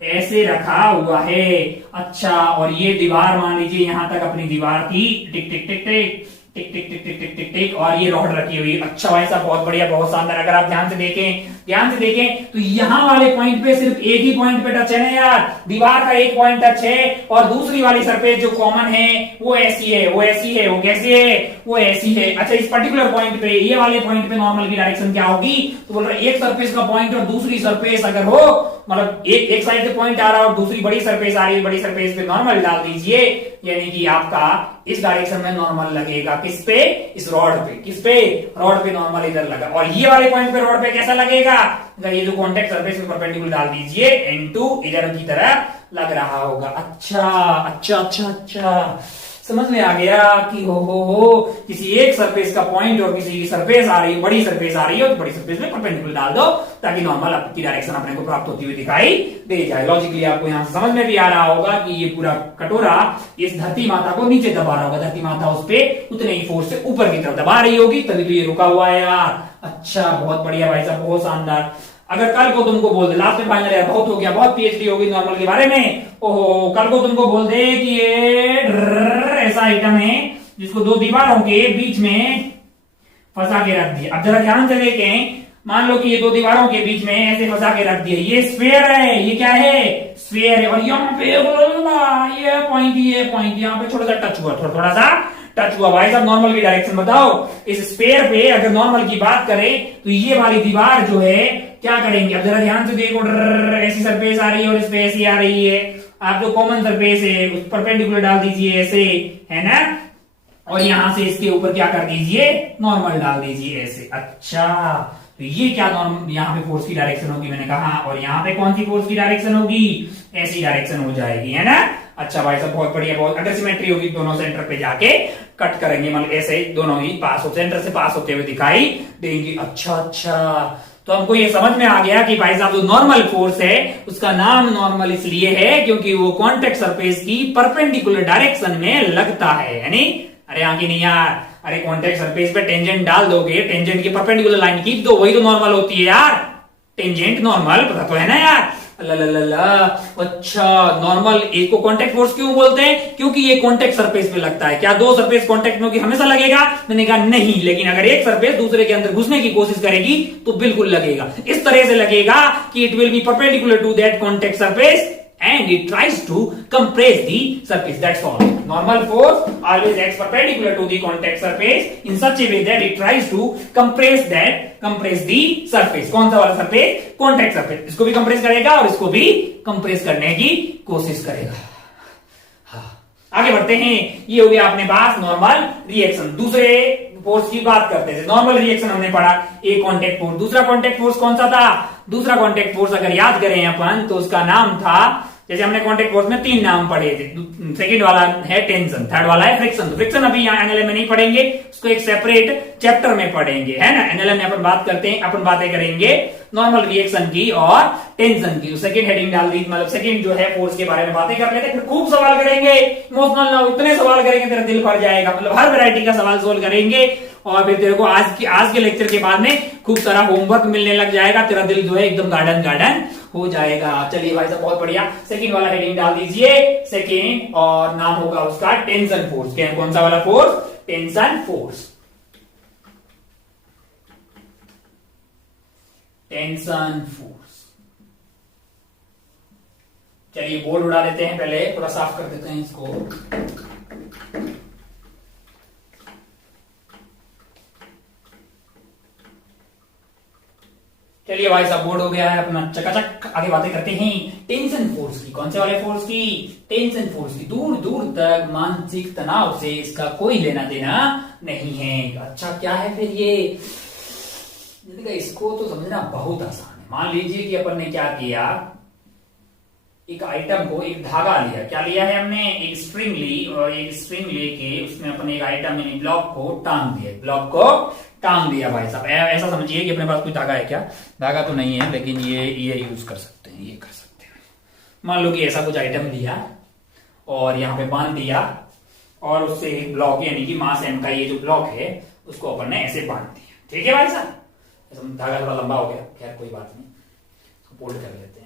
ऐसे रखा हुआ है। अच्छा, और ये दीवार मान लीजिए यहां तक अपनी दीवार की, टिक टिक टिक टिक टिक टिक टिक टिक टिक टिक टिक, और ये रॉड रखी हुई। अच्छा भाई साहब, बहुत बढ़िया, बहुत शानदार। अगर आप ध्यान से देखें तो यहाँ वाले पॉइंट पे सिर्फ एक ही पॉइंट पे टच है ना यार, दीवार का एक पॉइंट टच है, और दूसरी वाली सरफेस जो कॉमन है वो ऐसी है, वो ऐसी है, वो कैसी है? वो ऐसी है। अच्छा, इस पर्टिकुलर पॉइंट पे, ये वाले पॉइंट पे नॉर्मल की डायरेक्शन क्या होगी? तो बोल रहे एक सरफेस का पॉइंट और दूसरी सरफेस अगर हो, मतलब एक साइड से पॉइंट आ रहा है और दूसरी बड़ी सरफेस आ रही है, बड़ी सरफेस पे नॉर्मल डाल दीजिए, यानी कि आपका इस डायरेक्शन में नॉर्मल लगेगा। किस पे? इस रॉड पे। किस पे? रॉड पे नॉर्मल इधर लगा, और ये वाले पॉइंट पे रॉड पे कैसा लगेगा? ये जो कॉन्टेक्ट सरफेस पे परपेंडिकुलर डाल दीजिए, N2 इधर की तरफ लग रहा होगा। अच्छा अच्छा अच्छा अच्छा, समझ में आ गया कि हो किसी एक सरफेस का पॉइंट और किसी की सरफेस आ रही है, बड़ी सरफेस आ रही है, तो बड़ी सरफेस में परपेंडिकुलर डाल दो ताकि नॉर्मल आपकी डायरेक्शन अपने को प्राप्त होती हुई दिखाई दे जाए। लॉजिकली आपको यहां समझ में भी आ रहा होगा कि ये पूरा कटोरा इस धरती माता को नीचे दबा रहा होगा, धरती माता उस पर उतने ही फोर्स से ऊपर की तरफ दबा रही होगी, तभी तो ये रुका हुआ है यार। अच्छा, बहुत बढ़िया भाई साहब, बहुत शानदार। अगर कल को तुमको बोल दे, लास्ट में फाइनल यार बहुत हो गया, बहुत पीएचडी होगी नॉर्मल के बारे में, ओहो, कल को तुमको बोल दे कि ये ऐसा आइटम है जिसको दो दीवारों के बीच में फंसा के रख दिया। अब जरा ध्यान से देखें, मान लो कि ये दो दीवारों के बीच में ऐसे फंसा के रख दिया, ये स्फीयर है, ये क्या है? स्फीयर है, और यहाँ पे ये पॉइंट यहाँ पे छोटा सा टच हुआ, थोड़ा सा टच हुआ। भाई साहब नॉर्मल की डायरेक्शन बताओ। इस स्फीयर पे अगर नॉर्मल की बात करें तो ये वाली दीवार जो है क्या करेंगे? अब जरा ध्यान से देखो, ऐसी सरफेस आ रही है और इस पे ऐसी आ रही है। आप जो कॉमन सरफेस है उस परपेंडिकुलर डाल दीजिए ऐसे, है ना, और यहां से इसके ऊपर क्या कर दीजिए? नॉर्मल डाल दीजिए ऐसे। अच्छा, तो ये क्या नॉर्मल यहाँ पे फोर्स की डायरेक्शन होगी मैंने कहा, और यहाँ पे कौन सी फोर्स की डायरेक्शन होगी? ऐसी डायरेक्शन हो जाएगी, है ना। अच्छा भाई साहब, बहुत बढ़िया, बहुत। अगर सिमेट्री होगी दोनों सेंटर पे जाके कट करेंगे, मतलब ऐसे दोनों ही पास हो, सेंटर से पास होते हुए दिखाई देंगी। अच्छा अच्छा, तो हमको ये समझ में आ गया कि भाई साहब जो नॉर्मल फोर्स है उसका नाम नॉर्मल इसलिए है क्योंकि वो कॉन्टेक्ट सरफेस की परपेंडिकुलर डायरेक्शन में लगता है, यानी अरे आगे नहीं यार, अरे कॉन्टेक्ट सरफेस पे टेंजेंट डाल दोगे, टेंजेंट की परपेंडिकुलर लाइन खींच दो, वही तो नॉर्मल होती है यार। टेंजेंट नॉर्मल पता तो है ना यार। अच्छा, नॉर्मल एक को कॉन्टेक्ट फोर्स क्यों बोलते हैं? क्योंकि ये कॉन्टेक्ट सरफेस पे लगता है। क्या दो सरफेस कॉन्टेक्ट में हमेशा लगेगा? मैंने कहा नहीं, लेकिन अगर एक सरफेस दूसरे के अंदर घुसने की कोशिश करेगी तो बिल्कुल लगेगा। इस तरह से लगेगा कि it will be perpendicular to that contact surface and it tries to compress the surface. That's all. Normal force always acts perpendicular to the contact surface in such a way that it tries to compress the surface. कौन सा वाला surface? Contact surface. इसको भी compress करेगा और इसको भी compress करने की कोशिश करेगा। आगे बढ़ते हैं। ये हो गया अपने पास नॉर्मल रिएक्शन। दूसरे फोर्स की बात करते हैं। नॉर्मल रिएक्शन हमने पढ़ा, एक कांटेक्ट फोर्स। दूसरा कांटेक्ट फोर्स कौन सा था? दूसरा कांटेक्ट फोर्स अगर याद करें अपन तो उसका नाम था, जैसे हमने कांटेक्ट फोर्स में 3 नाम पढ़े थे। सेकंड वाला है टेंशन, थर्ड वाला है फ्रिक्शन। तो फ्रिक्शन अभी यहाँ एनएलएम में नहीं पढ़ेंगे, उसको एक सेपरेट चैप्टर में पढ़ेंगे, है ना। एनएलएम में अपन बात करते हैं, अपन बातें करेंगे नॉर्मल रिएक्शन की और टेंशन की। सेकंड हेडिंग डाल दी, मतलब सेकंड जो है फोर्स के बारे में बातें कर लेते हैं। फिर खूब सवाल करेंगे, इमोशनल ना हो, इतने सवाल करेंगे तेरा दिल भर जाएगा। मतलब हर वैरायटी का सवाल सोल्व करेंगे और फिर तेरे को आज के लेक्चर के बाद में खूब सारा होमवर्क मिलने लग जाएगा। तेरा दिल जो है एकदम गार्डन गार्डन हो जाएगा। चलिए भाई साहब, बहुत बढ़िया। सेकंड वाला हेडिंग डाल दीजिए, सेकंड, और नाम होगा उसका टेंशन फोर्स। क्या, कौन सा वाला force? Tension force. Tension force. चलिए बोर्ड उड़ा लेते हैं, पहले पूरा साफ कर देते हैं इसको। चलिए भाई साहब, बोर्ड हो गया है अपना चकाचक। आगे बातें करते हैं टेंशन फोर्स की। कौन से वाले फोर्स की? टेंशन फोर्स की। दूर दूर तक मानसिक तनाव से इसका कोई लेना देना नहीं है। अच्छा, क्या है फिर ये? इसको तो समझना बहुत आसान है। मान लीजिए कि अपन ने क्या किया, एक आइटम को, एक धागा लिया। क्या लिया है हमने? एक स्ट्रिंग ली, और एक स्ट्रिंग लेके उसमें अपने एक आइटम यानी ब्लॉक को टांग दिया। ब्लॉक को टांग दिया भाई साहब। ऐसा समझिए कि अपने पास कोई धागा है। क्या धागा तो नहीं है, लेकिन ये यूज कर सकते हैं, ये कर सकते हैं। मान लो कि ऐसा कुछ आइटम लिया और यहाँ पे बांध दिया, और उससे एक ब्लॉक यानी कि मास एम का ये जो ब्लॉक है उसको अपन ने ऐसे बांध दिया। ठीक है भाई साहब, धागा थोड़ा लंबा हो गया, खैर कोई बात नहीं, फोल्ड कर लेते हैं।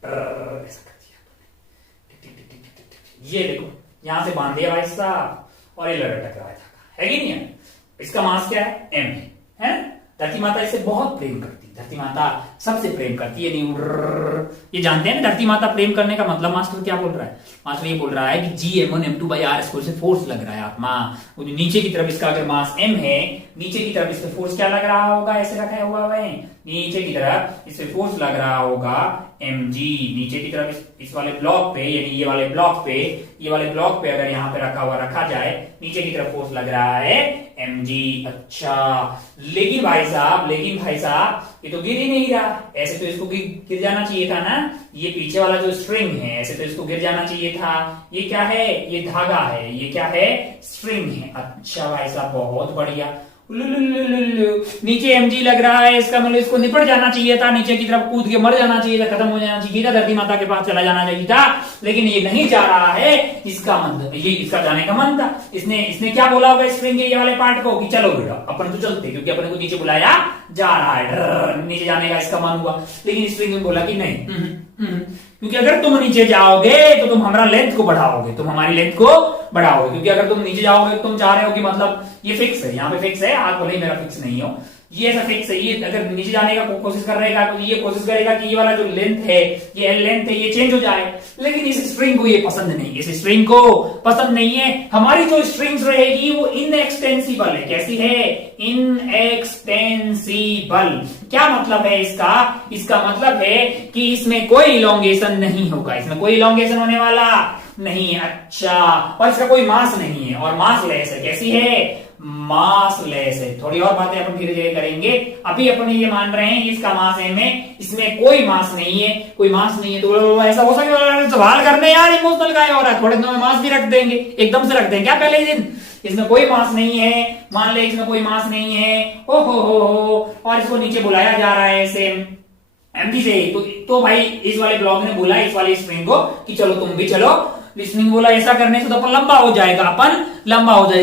ऐसा कर दिया, ये देखो यहां से बांध दिया भाई साहब, और ये लटक रहा है धागा, है कि नहीं है? इसका मास क्या है? एम है। धरती माता इसे बहुत प्रेम करती है, धरती माता सबसे प्रेम करती है। ये जानते हैं ना धरती माता प्रेम करने का मतलब? मास्टर क्या बोल रहा है? मास्टर ये बोल रहा है कि G m1m2/r² से फोर्स लग रहा है आत्मा। नीचे की तरफ इसका अगर मास m है, नीचे की तरफ इसमें फोर्स क्या लग रहा होगा? ऐसे रखा हुआ है, नीचे की तरफ इससे फोर्स लग रहा होगा mg। नीचे की तरफ इस वाले ब्लॉक पे, यानी ये वाले ब्लॉक पे अगर यहाँ पे रखा जाए, नीचे की तरफ फोर्स लग रहा है mg। अच्छा, लेकिन भाई साहब ये तो गिर ही नहीं रहा। ऐसे तो इसको गिर जाना चाहिए था ना। ये पीछे वाला जो स्ट्रिंग है, ऐसे तो इसको गिर जाना चाहिए था। ये क्या है? ये धागा है। ये क्या है? स्ट्रिंग है। अच्छा भाई साहब, बहुत बढ़िया। नीचे mg लग रहा है, इसका मतलब इसको निपट जाना चाहिए था, नीचे की तरफ कूद के मर जाना चाहिए था, खत्म हो जाना चाहिए था, धरती माता के पास चला जाना चाहिए था, लेकिन ये नहीं जा रहा है। इसका मतलब ये इसका जाने का मन था। इसने क्या बोला होगा स्प्रिंग के ये वाले पार्ट को कि चलो बेटा अपन तो चलते, क्योंकि अपने को नीचे बुलाया जा रहा है, नीचे जाने का इसका मन हुआ। लेकिन स्प्रिंग ने बोला कि नहीं, क्योंकि अगर तुम नीचे जाओगे तो तुम हमारा लेंथ को बढ़ाओगे, तुम हमारी लेंथ को बढ़ाओगे, क्योंकि अगर तुम नीचे जाओगे तुम चाह रहे हो कि मतलब ये फिक्स है, यहाँ पे फिक्स है, हाथ भले ही मेरा फिक्स नहीं हो, ये ऐसा फिक्स है। ये अगर नीचे जाने का कोशिश कर रहेगा तो ये कोशिश करेगा कि ये वाला जो लेंथ है, ये लेंथ है, ये चेंज हो जाए। लेकिन इस स्ट्रिंग को ये पसंद नहीं, इस स्ट्रिंग को पसंद नहीं है। हमारी जो स्ट्रिंग्स रहेगी वो इनएक्सटेंसिबल है। कैसी है? इनएक्सटेंसिबल। क्या मतलब है इसका? इसका मतलब है कि इसमें कोई इलोंगेशन नहीं होगा, इसमें कोई इलोंगेशन होने वाला नहीं है। अच्छा, और इसका कोई मास नहीं है, और मास लेस है। कैसी है? मास लेस है। थोड़ी और बातें अपन धीरे धीरे करेंगे। अभी अपन ये मान रहे हैं इसका मास एम है, इसमें कोई मास नहीं है, कोई मास नहीं है। तो ऐसा हो सकता सवाल करने यार इमोशनल का हो रहा है, थोड़े दिनों में मास भी रख देंगे, एकदम से रख देंगे क्या पहले ही दिन? इसमें कोई मास नहीं है, मान ले इसमें कोई मास नहीं है, ओ हो, और इसको नीचे बुलाया जा रहा है ऐसे एमजी से। तो भाई इस वाले ब्लॉक ने बोला इस वाले स्ट्रिंग को कि चलो तुम भी चलो। स्ट्रिंग बोला ऐसा करने से तो अपन लंबा हो जाएगा,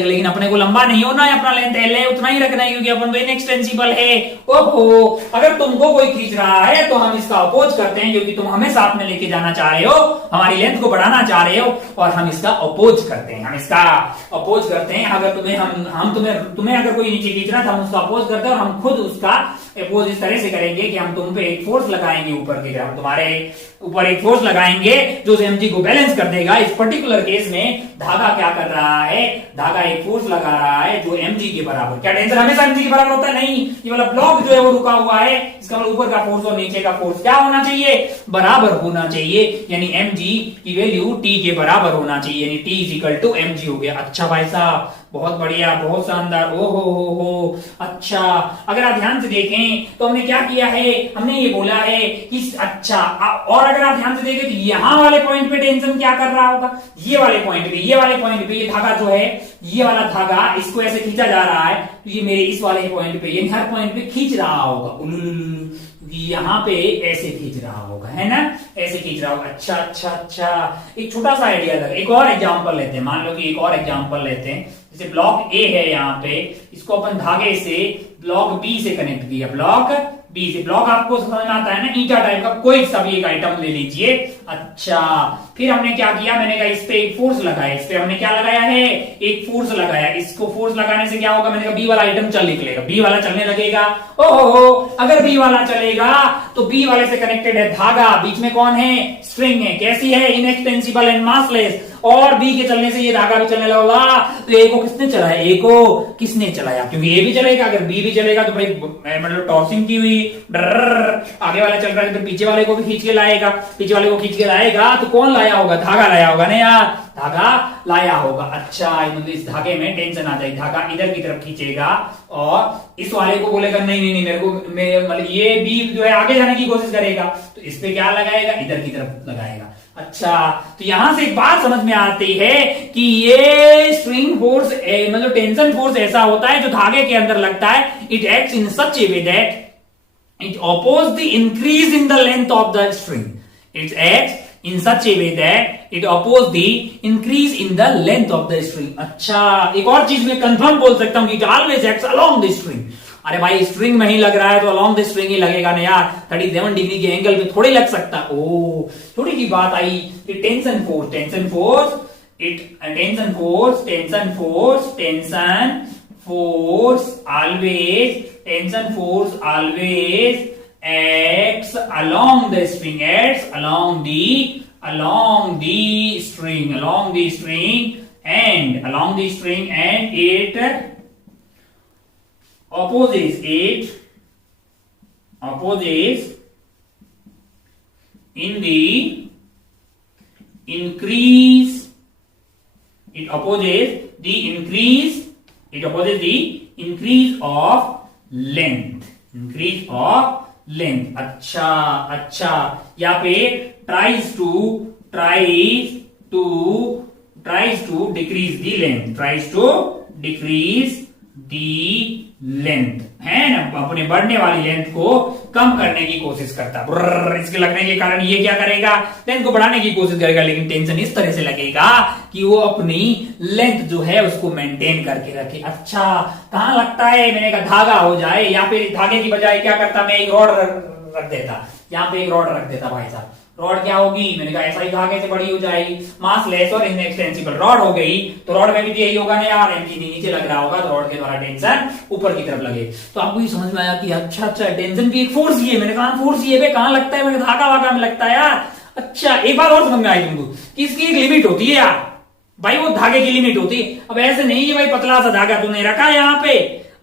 लेकिन अपने को लंबा नहीं होना है, अपना लेंथ एल है उतना ही रखना है, क्योंकि अपन तो इनएक्सटेंसिबल है। ओहो, अगर तुमको कोई खींच रहा है तो हम इसका अपोज करते हैं, क्योंकि तुम हमें साथ में लेके जाना चाह रहे हो, हमारी लेंथ को बढ़ाना चाह रहे हो, और हम इसका अपोज करते हैं। अगर तुम्हें अगर कोई नीचे खींच रहा है तो हम उसका अपोज करते हैं, और हम खुद उसका अपोज इस तरह से करेंगे कि हम तुम पे एक फोर्स लगाएंगे ऊपर की तरफ, तुम्हारे ऊपर एक फोर्स लगाएंगे जो mg को बैलेंस कर देगा। इस पर्टिकुलर केस में धागा क्या कर रहा है, धागा एक फोर्स लगा रहा है जो mg के बराबर। क्या टेंशन हमेशा mg के बराबर होता है? नहीं, ये वाला ब्लॉक जो है वो रुका हुआ है, इसका मतलब ऊपर का फोर्स और नीचे का फोर्स क्या होना चाहिए, बराबर होना चाहिए, यानी mg की वैल्यू t के बराबर होना चाहिए, यानी t is equal to mg हो गया। अच्छा भाई साहब, बहुत बढ़िया, बहुत शानदार। ओ हो, अच्छा। अगर आप ध्यान से देखें तो हमने क्या किया है, हमने ये बोला है कि अच्छा, और अगर आप ध्यान से देखें तो यहां वाले पॉइंट पे टेंशन क्या कर रहा होगा, ये वाले पॉइंट पे, ये वाले पॉइंट पे ये धागा जो है, ये वाला धागा इसको ऐसे खींचा जा रहा है, तो ये मेरे इस वाले पॉइंट पे, यानी हर पॉइंट पे खींच रहा होगा, यहाँ पे ऐसे खींच रहा होगा, है ना, ऐसे खींच रहा होगा। अच्छा अच्छा अच्छा, एक छोटा सा आइडिया लगा। एक और एग्जांपल लेते हैं, मान लो कि एक और एग्जांपल लेते हैं, जैसे ब्लॉक ए है यहाँ पे, इसको अपन धागे से ब्लॉक बी से कनेक्ट किया, ब्लॉक बी से। ब्लॉक आपको समझ में आता है ना, ईटा टाइप का कोई सा भी एक आइटम ले लीजिए। अच्छा, फिर हमने क्या किया, मैंने कहा इस पे एक फोर्स लगाया, इस पे हमने क्या लगाया है, एक फोर्स लगाया। इसको फोर्स लगाने से क्या होगा, मैंने कहा बी वाला आइटम चल निकलेगा, बी वाला चलने लगेगा। ओहो, अगर बी वाला चलेगा तो बी वाले से कनेक्टेड है धागा, बीच में कौन है, स्ट्रिंग है। कैसी है, इनएक्सपेंसिबल एंड मासलेस। और बी के चलने से ये धागा भी चलने लगा, तो ए को किसने चलाया, ए को किसने चलाया, क्योंकि ए भी चलेगा, अगर बी भी चलेगा तो भाई मतलब टॉर्सिंग की हुई, आगे वाला चल रहा है तो पीछे वाले को भी खींच के लाएगा, पीछे वाले को खींच के लाएगा, तो कौन लाया होगा, धागा लाया होगा ना यार, धागा लाया होगा। अच्छा, मतलब इस धागे में टेंशन आ जाएगी, धागा इधर की तरफ खींचेगा और इस वाले को बोलेगा नहीं नहीं नहीं, मेरे को मतलब ये बी जो है आगे जाने की कोशिश करेगा, तो इस पे क्या लगाएगा, इधर की तरफ लगाएगा। अच्छा, तो यहां से एक बात समझ में आती है कि ये स्ट्रिंग फोर्स मतलब टेंशन फोर्स ऐसा होता है जो धागे के अंदर लगता है। It acts in such a way that it opposes the increase in the length of the string. It acts in such a way that it opposes the increase in the length of the string. अच्छा, एक और चीज मैं confirm बोल सकता हूं कि it always acts along the string. अरे भाई, स्ट्रिंग में ही लग रहा है तो along the string ही लगेगा ना यार, 37 डिग्री के एंगल पे थोड़ी लग सकता। ओ, थोड़ी की बात आई कि tension force, tension force, tension force always acts along the string, acts along the string, and it opposes in the increase, it opposes the increase of length, अच्छा, यहाँ पे tries to decrease the length, है ना, अपने बढ़ने वाली length को कम करने की कोशिश करता है। इसके लगने के कारण ये क्या करेगा, लेंथ को बढ़ाने की कोशिश करेगा, लेकिन टेंशन इस तरह से लगेगा कि वो अपनी लेंथ जो है उसको मेंटेन करके रखे। अच्छा, कहां लगता है, मैंने कहा धागा हो जाए, यहाँ पे धागे की बजाय क्या करता, मैं एक रॉड रख देता, यहाँ पे एक रॉड रख देता भाई साहब। रॉड क्या होगी, मैंने कहा ऐसा ही धागे से बड़ी हो जाएगी, मास लेस और इनएक्सटेंसिबल रॉड हो गई, तो रॉड में भी यही होगा ना यार, एमजी नीचे लग रहा होगा तो रॉड के द्वारा टेंशन ऊपर की तरफ लगे। तो आपको ये समझ में आया कि अच्छा टेंशन भी एक फोर्स ही है। मैंने कहा फोर्स ही है, कहां लगता है, मैंने धागा वागा में लगता है यार। अच्छा, एक बात और समझ में आई तुमको कि इसकी एक लिमिट होती है यार भाई, वो धागे की लिमिट होती है। अब ऐसे नहीं कि भाई पतला सा धागा तूने रखा है, यहाँ पे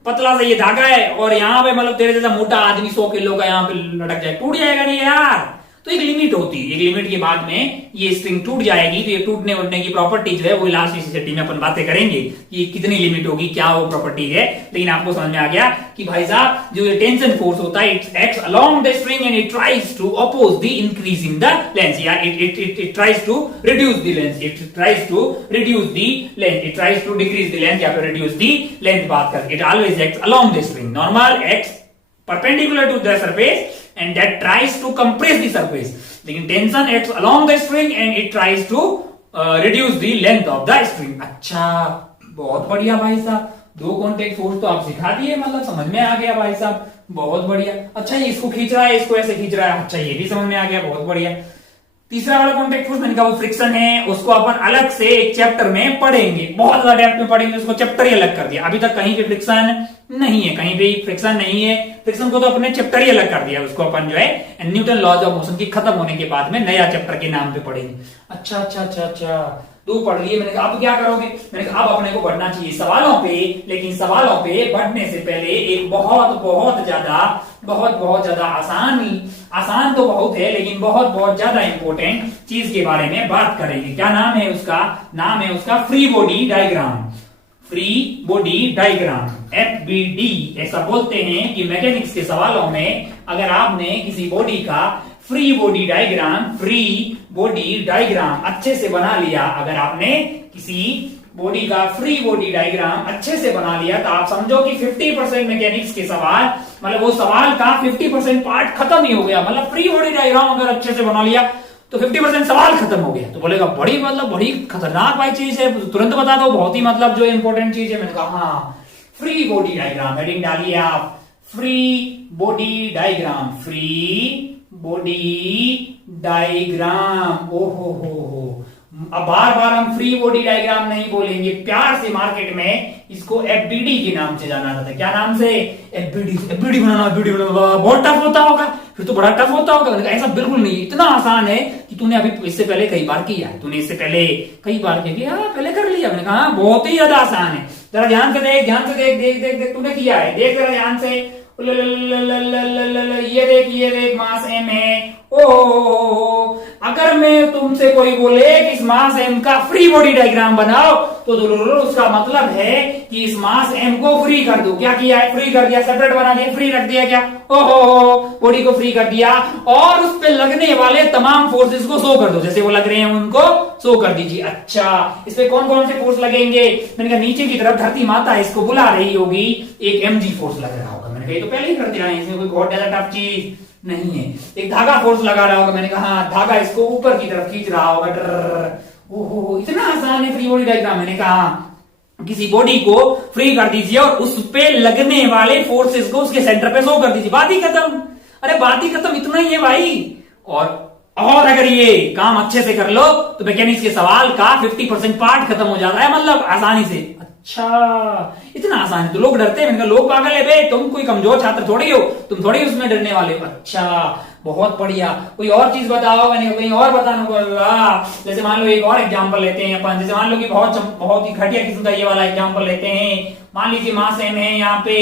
पतला सा ये धागा है और यहाँ पे मतलब तेरे जैसा मोटा आदमी 100 किलो का यहाँ पे लटक जाए, टूट जाएगा नहीं यार। तो एक लिमिट होती है, एक लिमिट के बाद में ये स्ट्रिंग टूट जाएगी। तो ये टूटने उठने की प्रॉपर्टी जो है वो लास्ट सेशन में अपन बातें करेंगे कि कितनी लिमिट होगी, क्या वो प्रॉपर्टी है। लेकिन आपको समझ में आ गया कि भाई साहब जो ये टेंशन फोर्स होता है, it acts along the string and it tries to oppose the increase in the length, या it tries to reduce the length, it tries to reduce the length, it tries to decrease the length या फिर reduce the length बात करके। It always acts along the string, normal acts perpendicular to the surface and that tries to compress the surface, लेकिन tension acts along the string and it tries to reduce the length of the string। अच्छा, बहुत बढ़िया भाई साहब, दो contact force तो आप सिखा दिए, मतलब समझ में आ गया भाई साहब, बहुत बढ़िया। अच्छा, ये इसको खींच रहा है, इसको ऐसे खींच रहा है, अच्छा ये भी समझ में आ गया, बहुत बढ़िया। तीसरा वाला कॉन्टेक्ट फोर्स मैंने कहा वो फ्रिक्शन है, उसको अपन अलग से एक चैप्टर में पढ़ेंगे, बहुत ज्यादा डेप्थ में पढ़ेंगे, उसको चैप्टर ही अलग कर दिया। अभी तक कहीं पे फ्रिक्शन नहीं है, कहीं पे फ्रिक्शन नहीं है, फ्रिक्शन को तो अपने चैप्टर ही अलग कर दिया, उसको अपन जो है न्यूटन लॉज ऑफ मोशन की खत्म होने के बाद में नया चैप्टर के नाम पे पढ़ेंगे। अच्छा अच्छा अच्छा अच्छा, दो पढ़ लिए। मैंने कहा अब क्या करोगे, मैंने कहा अब अपने को बढ़ना चाहिए सवालों पे, लेकिन सवालों पे बढ़ने से पहले एक बहुत ज्यादा आसान तो बहुत है, लेकिन बहुत ज्यादा इंपॉर्टेंट चीज के बारे में बात करेंगे। क्या नाम है उसका? नाम है उसका free body diagram. Free body diagram, FBD ऐसा बोलते हैं कि मैकेनिक्स के सवालों में अगर आपने किसी बॉडी का फ्री बॉडी डायग्राम अच्छे से बना लिया, अगर आपने किसी बॉडी का फ्री बॉडी डायग्राम अच्छे से बना लिया, तो आप समझो कि 50% मैकेनिक्स के सवाल, मतलब वो सवाल का 50% पार्ट खत्म ही हो गया। मतलब फ्री बॉडी डायग्राम अगर अच्छे से बना लिया तो 50% सवाल खत्म हो गया। तो बोलेगा बड़ी खतरनाक भाई चीज है, तुरंत बता दो, बहुत ही मतलब जो इंपॉर्टेंट चीज है। मैंने कहा हाँ, फ्री बॉडी डायग्राम, हेडिंग डालिए आप, free body diagram, free body diagram. ओहो हो, अब बार बार हम फ्री बॉडी डायग्राम नहीं बोलेंगे, प्यार से मार्केट में इसको FBD के नाम से जाना जाता है। क्या नाम से? FBD बनाना, बहुत टफ होता होगा, फिर तो बड़ा टफ होता होगा। ऐसा बिल्कुल नहीं, इतना आसान है कि तूने अभी इससे पहले कई बार किया है, तूने इससे पहले कई बार किया, पहले कर लिया। मैंने कहा बहुत ही ज्यादा आसान है, जरा ध्यान से देख, देख तूने किया है, देख जरा ध्यान से। ये देख मास m है। ओ, अगर मैं तुमसे कोई बोले कि इस मास m का फ्री बॉडी डायग्राम बनाओ, तो उसका मतलब है कि इस मास m को फ्री कर दो। क्या किया है? फ्री कर दिया, सेपरेट बना दिया, फ्री रख दिया। क्या? ओहो, बॉडी को फ्री कर दिया, और उस पे लगने वाले तमाम फोर्सेस को शो कर दो, जैसे वो लग रहे हैं उनको शो कर दीजिए। अच्छा, इस पे कौन कौन से फोर्स लगेंगे? मैंने कहा नीचे की तरफ धरती माता इसको बुला रही होगी, एक mg फोर्स लग रहा होगा। मैंने कहा तो पहले ही कर दिया है, इसमें कोई बहुत ज्यादा टफ चीज नहीं है। एक धागा फोर्स लगा रहा होगा। मैंने कहा हाँ, धागा इसको ऊपर की तरफ खींच रहा होगा। ओहो, इतना आसान है फ्री बॉडी डायग्राम। मैंने कहा किसी बॉडी को फ्री कर दीजिए और उस पे लगने वाले फोर्सेस को उसके सेंटर पे शो कर दीजिए, बात ही खत्म। अरे बात ही खत्म, इतना ही है भाई। और अगर ये काम अच्छे से कर लो तो मैकेनिक्स के सवाल का 50% पार्ट खत्म हो जाता है, मतलब आसानी से। अच्छा, इतना आसान है तो लोग डरते हैं। मैंने कहा लोग पागल है बे, तुम कोई कमजोर छात्र थोड़ी हो, तुम थोड़ी उसमें डरने वाले हो। अच्छा, बहुत बढ़िया, कोई और चीज बताओ। मैंने कहीं और बताना पड़ेगा। जैसे मान लो एक और एग्जांपल लेते हैं अपन, जैसे मान लो कि बहुत ही घटिया किस्म का ये वाला एग्जांपल लेते हैं। मान लीजिए मास m है यहाँ पे।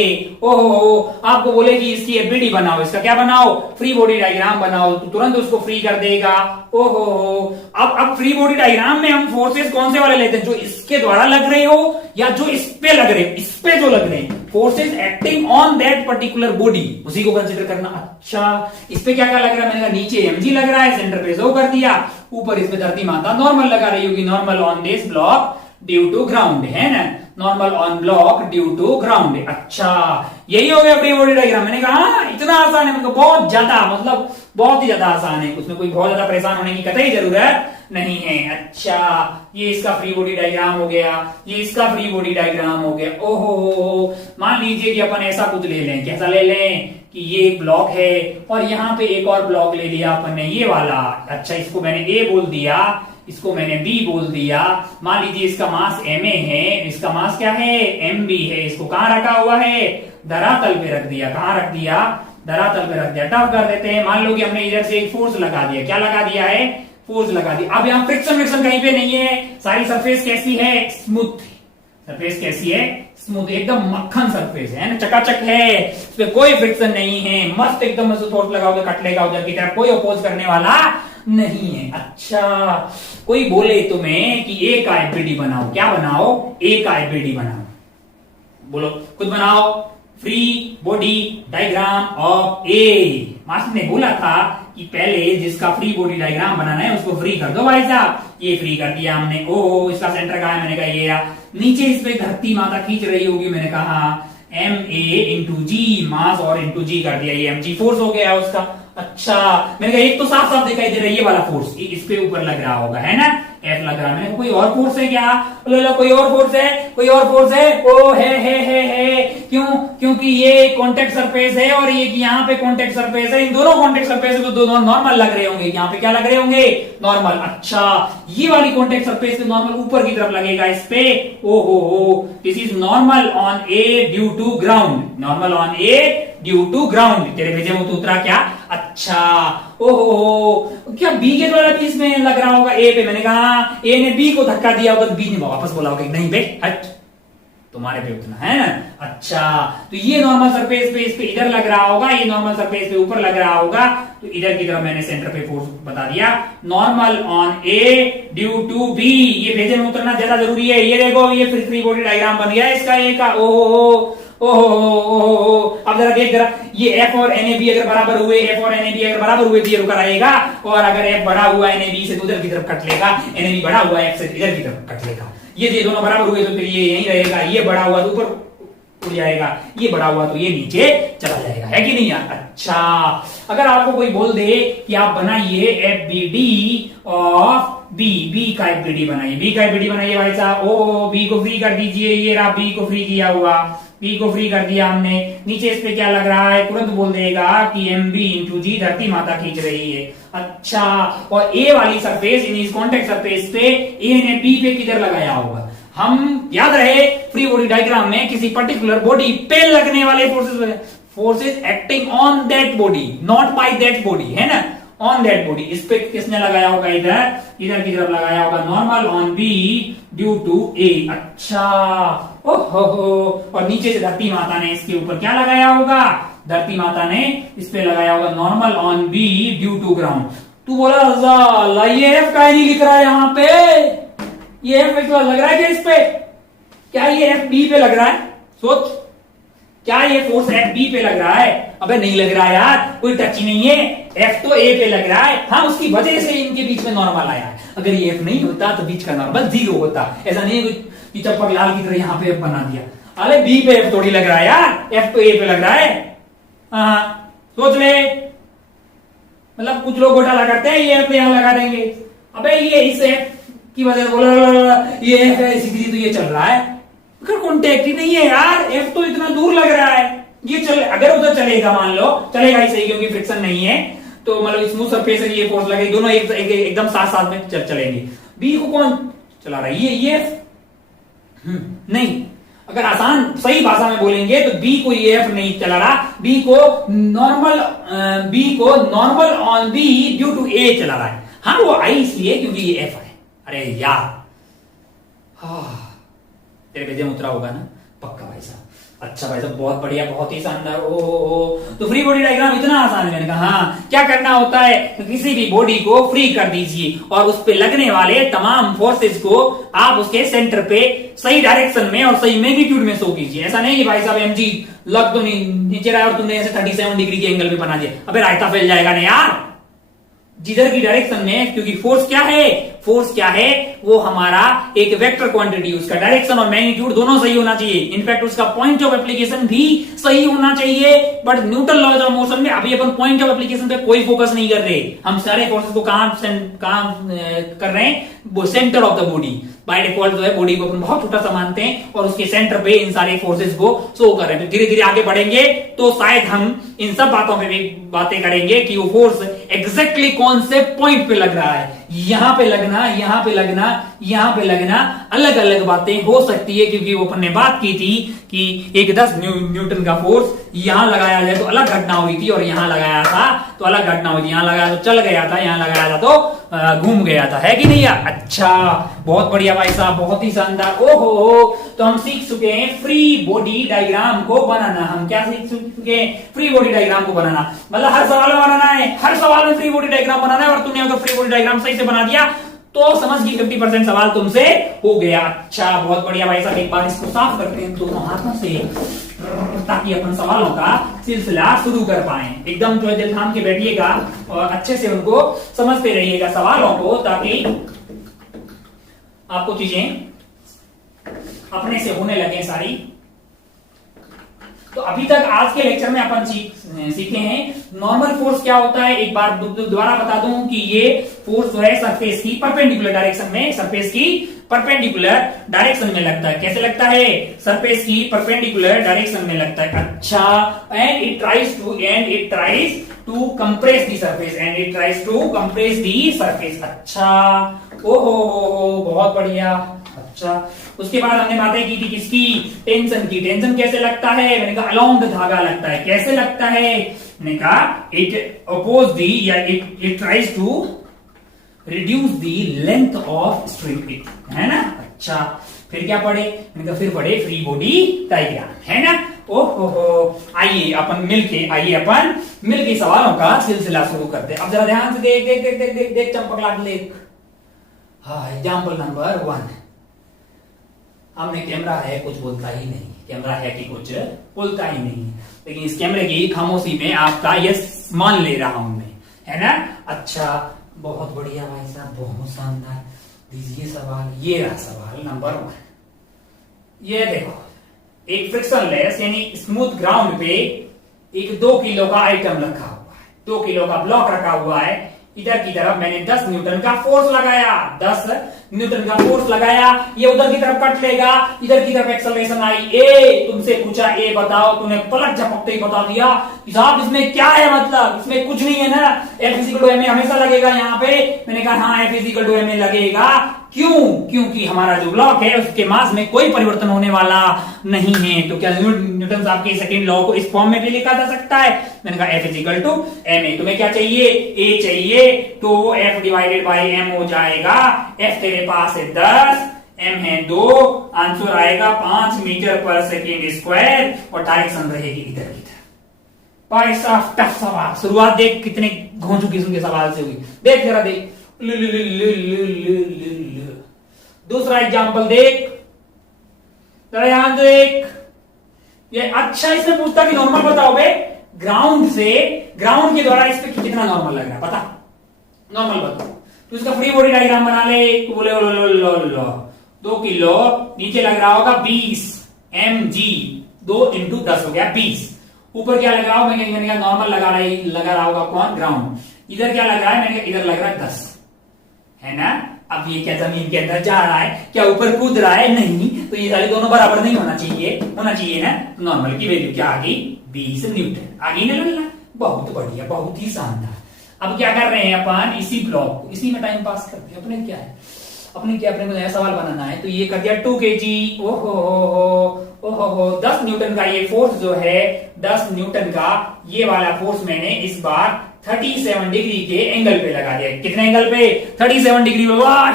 ओहो, आपको बोले कि इसकी FBD बनाओ, इसका क्या बनाओ? फ्री बॉडी डायग्राम बनाओ, तो तुरंत उसको फ्री कर देगा। ओहो, अब फ्री बॉडी डायग्राम में हम फोर्सेस कौन से वाले लेते हैं? जो इसके द्वारा लग रहे हो या जो इस पे लग रहे हो? इस पे जो लग रहे हैं, forces acting on that particular body, उसी को कंसिडर करना। अच्छा, इस पे क्या क्या लग रहा है? मैंने कहा नीचे mg लग रहा है, सेंटर पे शो कर दिया, ऊपर इस पे धरती माता नॉर्मल लगा रही होगी, normal on this block due to ground, है ना, normal on block due to ground. अच्छा, यही हो गया फ्री बॉडी डायग्राम। मैंने कहा इतना आसान है, मतलब बहुत ज्यादा, मतलब बहुत ही ज्यादा आसान है, उसमें कोई बहुत ज्यादा परेशान होने की कतई जरूरत नहीं है। अच्छा, ये इसका फ्री बॉडी डायग्राम हो गया, ये इसका फ्री बॉडी डायग्राम हो गया। ओहो, मान लीजिए कि अपन ऐसा कुछ ले लें, कैसा ले लें कि ये एक ब्लॉक है और यहाँ पे एक और ब्लॉक ले लिया अपन ने, ये वाला। अच्छा, इसको मैंने A बोल दिया, इसको मैंने B बोल दिया। मान लीजिए इसका मास ma है, इसका मास क्या है? mb है। इसको कहाँ रखा हुआ है? धरातल पे रख दिया। कहाँ रख दिया? धरातल पे रख दिया। टफ कर देते हैं। मान लो कि हमने इधर से एक फोर्स लगा दिया। क्या लगा दिया है? फोर्स लगा दिया। अब यहाँ फ्रिक्शन कहीं पे नहीं है, सारी सरफेस कैसी है? स्मूथ। सरफेस कैसी है? स्मूथ, एकदम मक्खन सरफेस है ना, चकाचक है, इसमें कोई फ्रिक्शन नहीं है, मस्त एकदम फोर्स लगाओगे कट लेगा उधर की तरफ, कोई अपोज करने वाला नहीं है। अच्छा, कोई बोले तुम्हें कि A का FBD बनाओ, क्या बनाओ? A का FBD बनाओ, बोलो खुद बनाओ। Free body diagram of A। Master ने बोला था कि पहले जिसका फ्री बॉडी डायग्राम बनाना है उसको फ्री कर दो भाई साहब। ये फ्री कर दिया हमने। ओह, इसका सेंटर कहाँ है? मैंने कहा ये रहा। नीचे इस पे धरती माता खींच रही होगी। मैंने कहा ma इंटू जी, मास और इंटू जी कर दिया, ये mg फोर्स हो गया उसका। अच्छा, मैंने कहा एक तो साफ साफ दिखाई दे रहा है ये वाला फोर्स, इस पे ऊपर लग रहा होगा, है ना, F लग रहा है। मैंने कोई और फोर्स है क्या? कोई और फोर्स है? कोई और फोर्स है? ओ है। क्यों? क्योंकि ये कॉन्टेक्ट सरफेस है और ये यहाँ पे कॉन्टेक्ट सरफेस है। इन दोनों कॉन्टेक्ट सरफेस को दोनों नॉर्मल लग रहे होंगे। यहाँ पे क्या लग रहे होंगे? नॉर्मल। अच्छा, ये वाली कॉन्टेक्ट सरफेस पे नॉर्मल ऊपर की तरफ लगेगा इस पे। Oh this is normal on A due to ground. Normal on A due to ground. तेरे भेजे में तो उतरा क्या? अच्छा, ओहो, क्या बी के द्वारा भी इसमें लग रहा होगा ए पे? मैंने कहा ए ने बी को धक्का दिया होगा तो बी ने वापस बोला होगा नहीं बे हट, तुम्हारे पे उतना है ना। अच्छा, तो ये नॉर्मल सरफेस पे इस पे इधर लग रहा होगा, ये नॉर्मल सरफेस पे ऊपर लग रहा होगा, तो इधर की तरफ मैंने सेंटर पे फोर्स बता दिया। Normal on A due to B. ये भेजे में उतरना ज्यादा जरूरी है। ये देखो, ये फ्री बॉडी डायग्राम बन गया इसका ए का। ओहो, अब जरा देख जरा, ये एफ और एनएबी अगर बराबर हुए, एफ और एनएबी अगर बराबर हुए तो ये रुका रहेगा, और अगर एफ बड़ा हुआ एनएबी से तो उधर की तरफ कट लेगा, एनएबी बड़ा हुआ एफ से इधर की तरफ कट लेगा। ये दोनों बराबर हुए तो फिर ये यहीं रहेगा, ये बड़ा हुआ तो ऊपर उड़ जाएगा, ये बड़ा हुआ तो ये नीचे चला जाएगा, है कि नहीं यार? अच्छा, अगर आपको कोई बोल दे कि आप बनाइए F B D of B का एफ बी डी बनाइए, बी का एफ बी डी बनाइए भाई साहब। ओ बी को फ्री कर दीजिए, ये रहा बी को फ्री किया हुआ, बी को फ्री कर दिया हमने। नीचे इस पे क्या लग रहा है? तुरंत बोल देगा कि एम बी इंटू जी, धरती माता खींच रही है। अच्छा, और ए वाली सरफेस इन इस कॉन्टेक्ट सरफेस पे ए ने बी पे किधर लगाया होगा? हम याद रहे फ्री बॉडी डायग्राम में किसी पर्टिकुलर बॉडी पे लगने वाले forces acting on that body, not by that body, है ना, ऑन दैट बॉडी। इस पे किसने लगाया होगा? इधर की तरफ लगाया होगा। Normal on B due to A. अच्छा, ओहो, और नीचे से धरती माता ने इसके ऊपर क्या लगाया होगा? धरती माता ने इस पे लगाया होगा normal on B due to ground. तू बोला ये एफ का नहीं लिख रहा है यहाँ पे, ये एफ लग रहा है क्या इस पे? क्या ये एफ बी पे लग रहा है? सोच, क्या ये फोर्स एफ बी पे लग रहा है? अबे नहीं लग रहा यार, कोई टच ही नहीं है। एफ तो ए पे लग रहा है। हाँ, उसकी वजह से इनके बीच में नॉर्मल आया है। अगर ये एफ नहीं होता तो बीच का नॉर्मल जीरो होता। ऐसा नहीं है कि चप्पक लाल की तरह यहाँ पे एफ बना दिया। अरे बी पे एफ थोड़ी लग रहा है यार, एफ तो ए पे लग रहा है। हाँ, सोच ले, मतलब कुछ लोग घोटाला करते हैं, ये एफ यहाँ लगा देंगे। अबे ये इस एफ की वजह से बोला ये एफ है इसीलिए तो ये चल रहा है। कॉन्टेक्ट ही नहीं है यार, एफ तो इतना दूर लग रहा है। ये चले, अगर उधर चलेगा, मान लो चलेगा ही सही क्योंकि फ्रिक्शन नहीं है, तो मतलब स्मूथ सरफेस है, ये फोर्स लगेगी, दोनों एकदम साथ में चलेंगे। बी को कौन चला रहा है? ये नहीं। अगर आसान सही भाषा में बोलेंगे तो बी को ये एफ नहीं चला रहा, बी को normal on B due to A चला रहा है। हाँ, वो आई इसलिए क्योंकि ये एफ है। अरे यार, तेरे भेजे में उतरा होगा ना? पक्का भाई साहब। अच्छा भाई साहब, बहुत बढ़िया, बहुत ही शानदार। ओ तो फ्री बॉडी डायग्राम इतना आसान है। मैंने कहा हाँ, क्या करना होता है? किसी भी बॉडी को फ्री कर दीजिए और उस पे लगने वाले तमाम फोर्सेस को आप उसके सेंटर पे सही डायरेक्शन में और सही मैग्नीट्यूड में शो कीजिए। ऐसा नहीं कि भाई साहब एमजी लग तो नहीं नीचे रहा और तुमने ऐसे 37 डिग्री के एंगल पे बना दिया। अबे रायता फैल जाएगा ना यार, जिधर की डायरेक्शन में, क्योंकि फोर्स क्या है? वो हमारा एक वेक्टर क्वांटिटी, उसका डायरेक्शन और मैग्नीट्यूड दोनों सही होना चाहिए। इनफैक्ट उसका पॉइंट ऑफ एप्लीकेशन भी सही होना चाहिए। But Newton laws of motion में अभी अपन पॉइंट ऑफ एप्लीकेशन पे कोई फोकस नहीं कर रहे। हम सारे फोर्सेस को कहां कर रहे हैं? वो centre of the body. By default जो है बॉडी को अपन बहुत छोटा सा मानते हैं और उसके सेंटर पे इन सारे फोर्सेस को शो कर रहे हैं। धीरे धीरे आगे बढ़ेंगे तो शायद हम इन सब बातों पे भी बातें करेंगे कि वो फोर्स एग्जैक्टली कौन से पॉइंट पे लग रहा है। यहां पे लगना, यहां पे लगना, यहां पे लगना, अलग अलग बातें हो सकती है, क्योंकि वो अपन ने बात की थी कि एक 10 न्यूटन का फोर्स यहां लगाया जाए तो अलग घटना हुई थी, और यहां लगाया था तो अलग घटना हुई थी। यहां लगाया तो चल गया था, यहां लगाया था तो घूम गया था, है कि नहीं यार? अच्छा, बहुत बढ़िया भाई साहब, बहुत ही शानदार। ओहो, तो हम सीख चुके हैं फ्री बॉडी डायग्राम को बनाना। हम क्या सीख चुके हैं? फ्री बॉडी डायग्राम को बनाना। मतलब हर सवाल में बनाना है, हर सवाल में फ्री बॉडी डायग्राम बनाना है। और तुमने अगर फ्री बॉडी डायग्राम सही से बना दिया तो समझ की 50% सवाल तुमसे हो गया। अच्छा, बहुत बढ़िया भाई साहब, एक बार इसको साफ करते हैं दोनों हाथों से, ताकि अपन सवालों का सिलसिला शुरू कर पाए। एकदम जो दिल थाम के बैठिएगा और अच्छे से उनको समझते रहिएगा सवालों को, ताकि आपको चीजें अपने से होने लगे सारी। तो अभी तक आज के लेक्चर में अपन सीखे हैं नॉर्मल फोर्स क्या होता है, एक बार दोबारा बता दूं कि ये फोर्स जो है सरफेस की परपेंडिकुलर डायरेक्शन में, सरफेस की परपेंडिकुलर डायरेक्शन में लगता है। कैसे लगता है, सरफेस की परपेंडिकुलर डायरेक्शन में लगता है। अच्छा, and it tries to compress the surface, अच्छा, ओहो, बहुत बढ़िया। अच्छा, उसके बाद हमने बातें की थी किसकी, टेंशन की। टेंशन कैसे लगता है, मैंने कहा अलोंग द धागा लगता है। कैसे लगता है, मैंने कहा इट अपोज दी या it tries to reduce the length of string, है ना। अच्छा, फिर क्या पढ़े, मैंने कहा फिर पढ़े फ्री बॉडी डायग्राम, है ना। ओहो, आइए अपन मिलके सवालों का सिलसिला शुरू करते हैं। अब जरा ध्यान से देख देख देख देख देख देख चंपक लाल देख। हाँ, एग्जाम्पल नंबर 1। हमने कैमरा है कुछ बोलता ही नहीं, कैमरा है कि कुछ बोलता ही नहीं, लेकिन इस कैमरे की खामोशी में आपका यस मान ले रहा हूं मैं, है ना। अच्छा, बहुत बढ़िया भाई साहब, बहुत शानदार। दीजिए सवाल, ये रहा सवाल नंबर 1। ये देखो, एक फ्रिक्शनलेस यानी स्मूथ ग्राउंड पे एक 2 किलो का आइटम रखा हुआ है, 2 किलो का ब्लॉक रखा हुआ है। इधर की तरफ मैंने 10 न्यूटन का फोर्स लगाया, 10 न्यूटन का फोर्स लगाया, ये उधर की तरफ कट लेगा, इधर की तरफ एक्सेलरेशन आई ए। तुमसे पूछा ए बताओ, तूने पलक झपकते ही बता दिया कि साहब इसमें क्या है, मतलब इसमें कुछ नहीं है ना, F इक्वल टू ma हमेशा लगेगा यहाँ पे। मैंने कहा हाँ, F इक्वल टू ma लगेगा। क्यों, क्योंकि हमारा जो ब्लॉक है उसके मास में कोई परिवर्तन होने वाला नहीं है। तो क्या न्यूटन साहब के सेकंड लॉ को इस फॉर्म में भी लिखा जा सकता है। मैंने कहा F इक्वल टू ma। तुम्हें क्या चाहिए, a चाहिए, तो F डिवाइडेड बाई m हो जाएगा। F तेरे पास है 10, m है 2, आंसर आएगा 5 मीटर पर सेकेंड स्क्वायर और डायरेक्शन रहेगी इधर की तरफ। भाई साहब टफ सवाल, शुरुआत देख कितने घोंचू किस्म के सवाल से हुई, देख जरा देख। दूसरा एग्जाम्पल देख, जरा यहां देख। ये अच्छा, इसमें पूछता कि नॉर्मल बताओ बे, ग्राउंड के द्वारा इस पे कितना नॉर्मल लग रहा है, पता, नॉर्मल बताओ। तो इसका फ्री बॉडी डायग्राम बना ले। तो बोले 2 किलो, नीचे लग रहा होगा 20 mg, 2 इंटू 10 हो गया 20। ऊपर क्या लग रहा होगा, मैंने कहा नॉर्मल लगा रहा होगा कौन, ग्राउंड। इधर क्या लग रहा है, मैंने कहा इधर लग रहा है 10, है ना। अब ये क्या जमीन के अंदर जा रहा है, क्या ऊपर कूद रहा है, नहीं, तो ये सारे दोनों बराबर नहीं होना चाहिए ना। तो नॉर्मल की वैल्यू क्या आ गई, 20 न्यूटन आ गई ना। बहुत बढ़िया, बहुत ही शानदार। अब क्या कर रहे हैं अपन, इसी ब्लॉक को इसी में टाइम पास करते हैं। अपने अपने को नया सवाल बनाना है, तो ये कर दिया 2 kg। ओहो, 10 न्यूटन का ये फोर्स जो है, 10 न्यूटन का ये वाला फोर्स मैंने इस बार 37 डिग्री के एंगल पे लगा दिया। कितने एंगल पे, 37 डिग्री पे। वाह,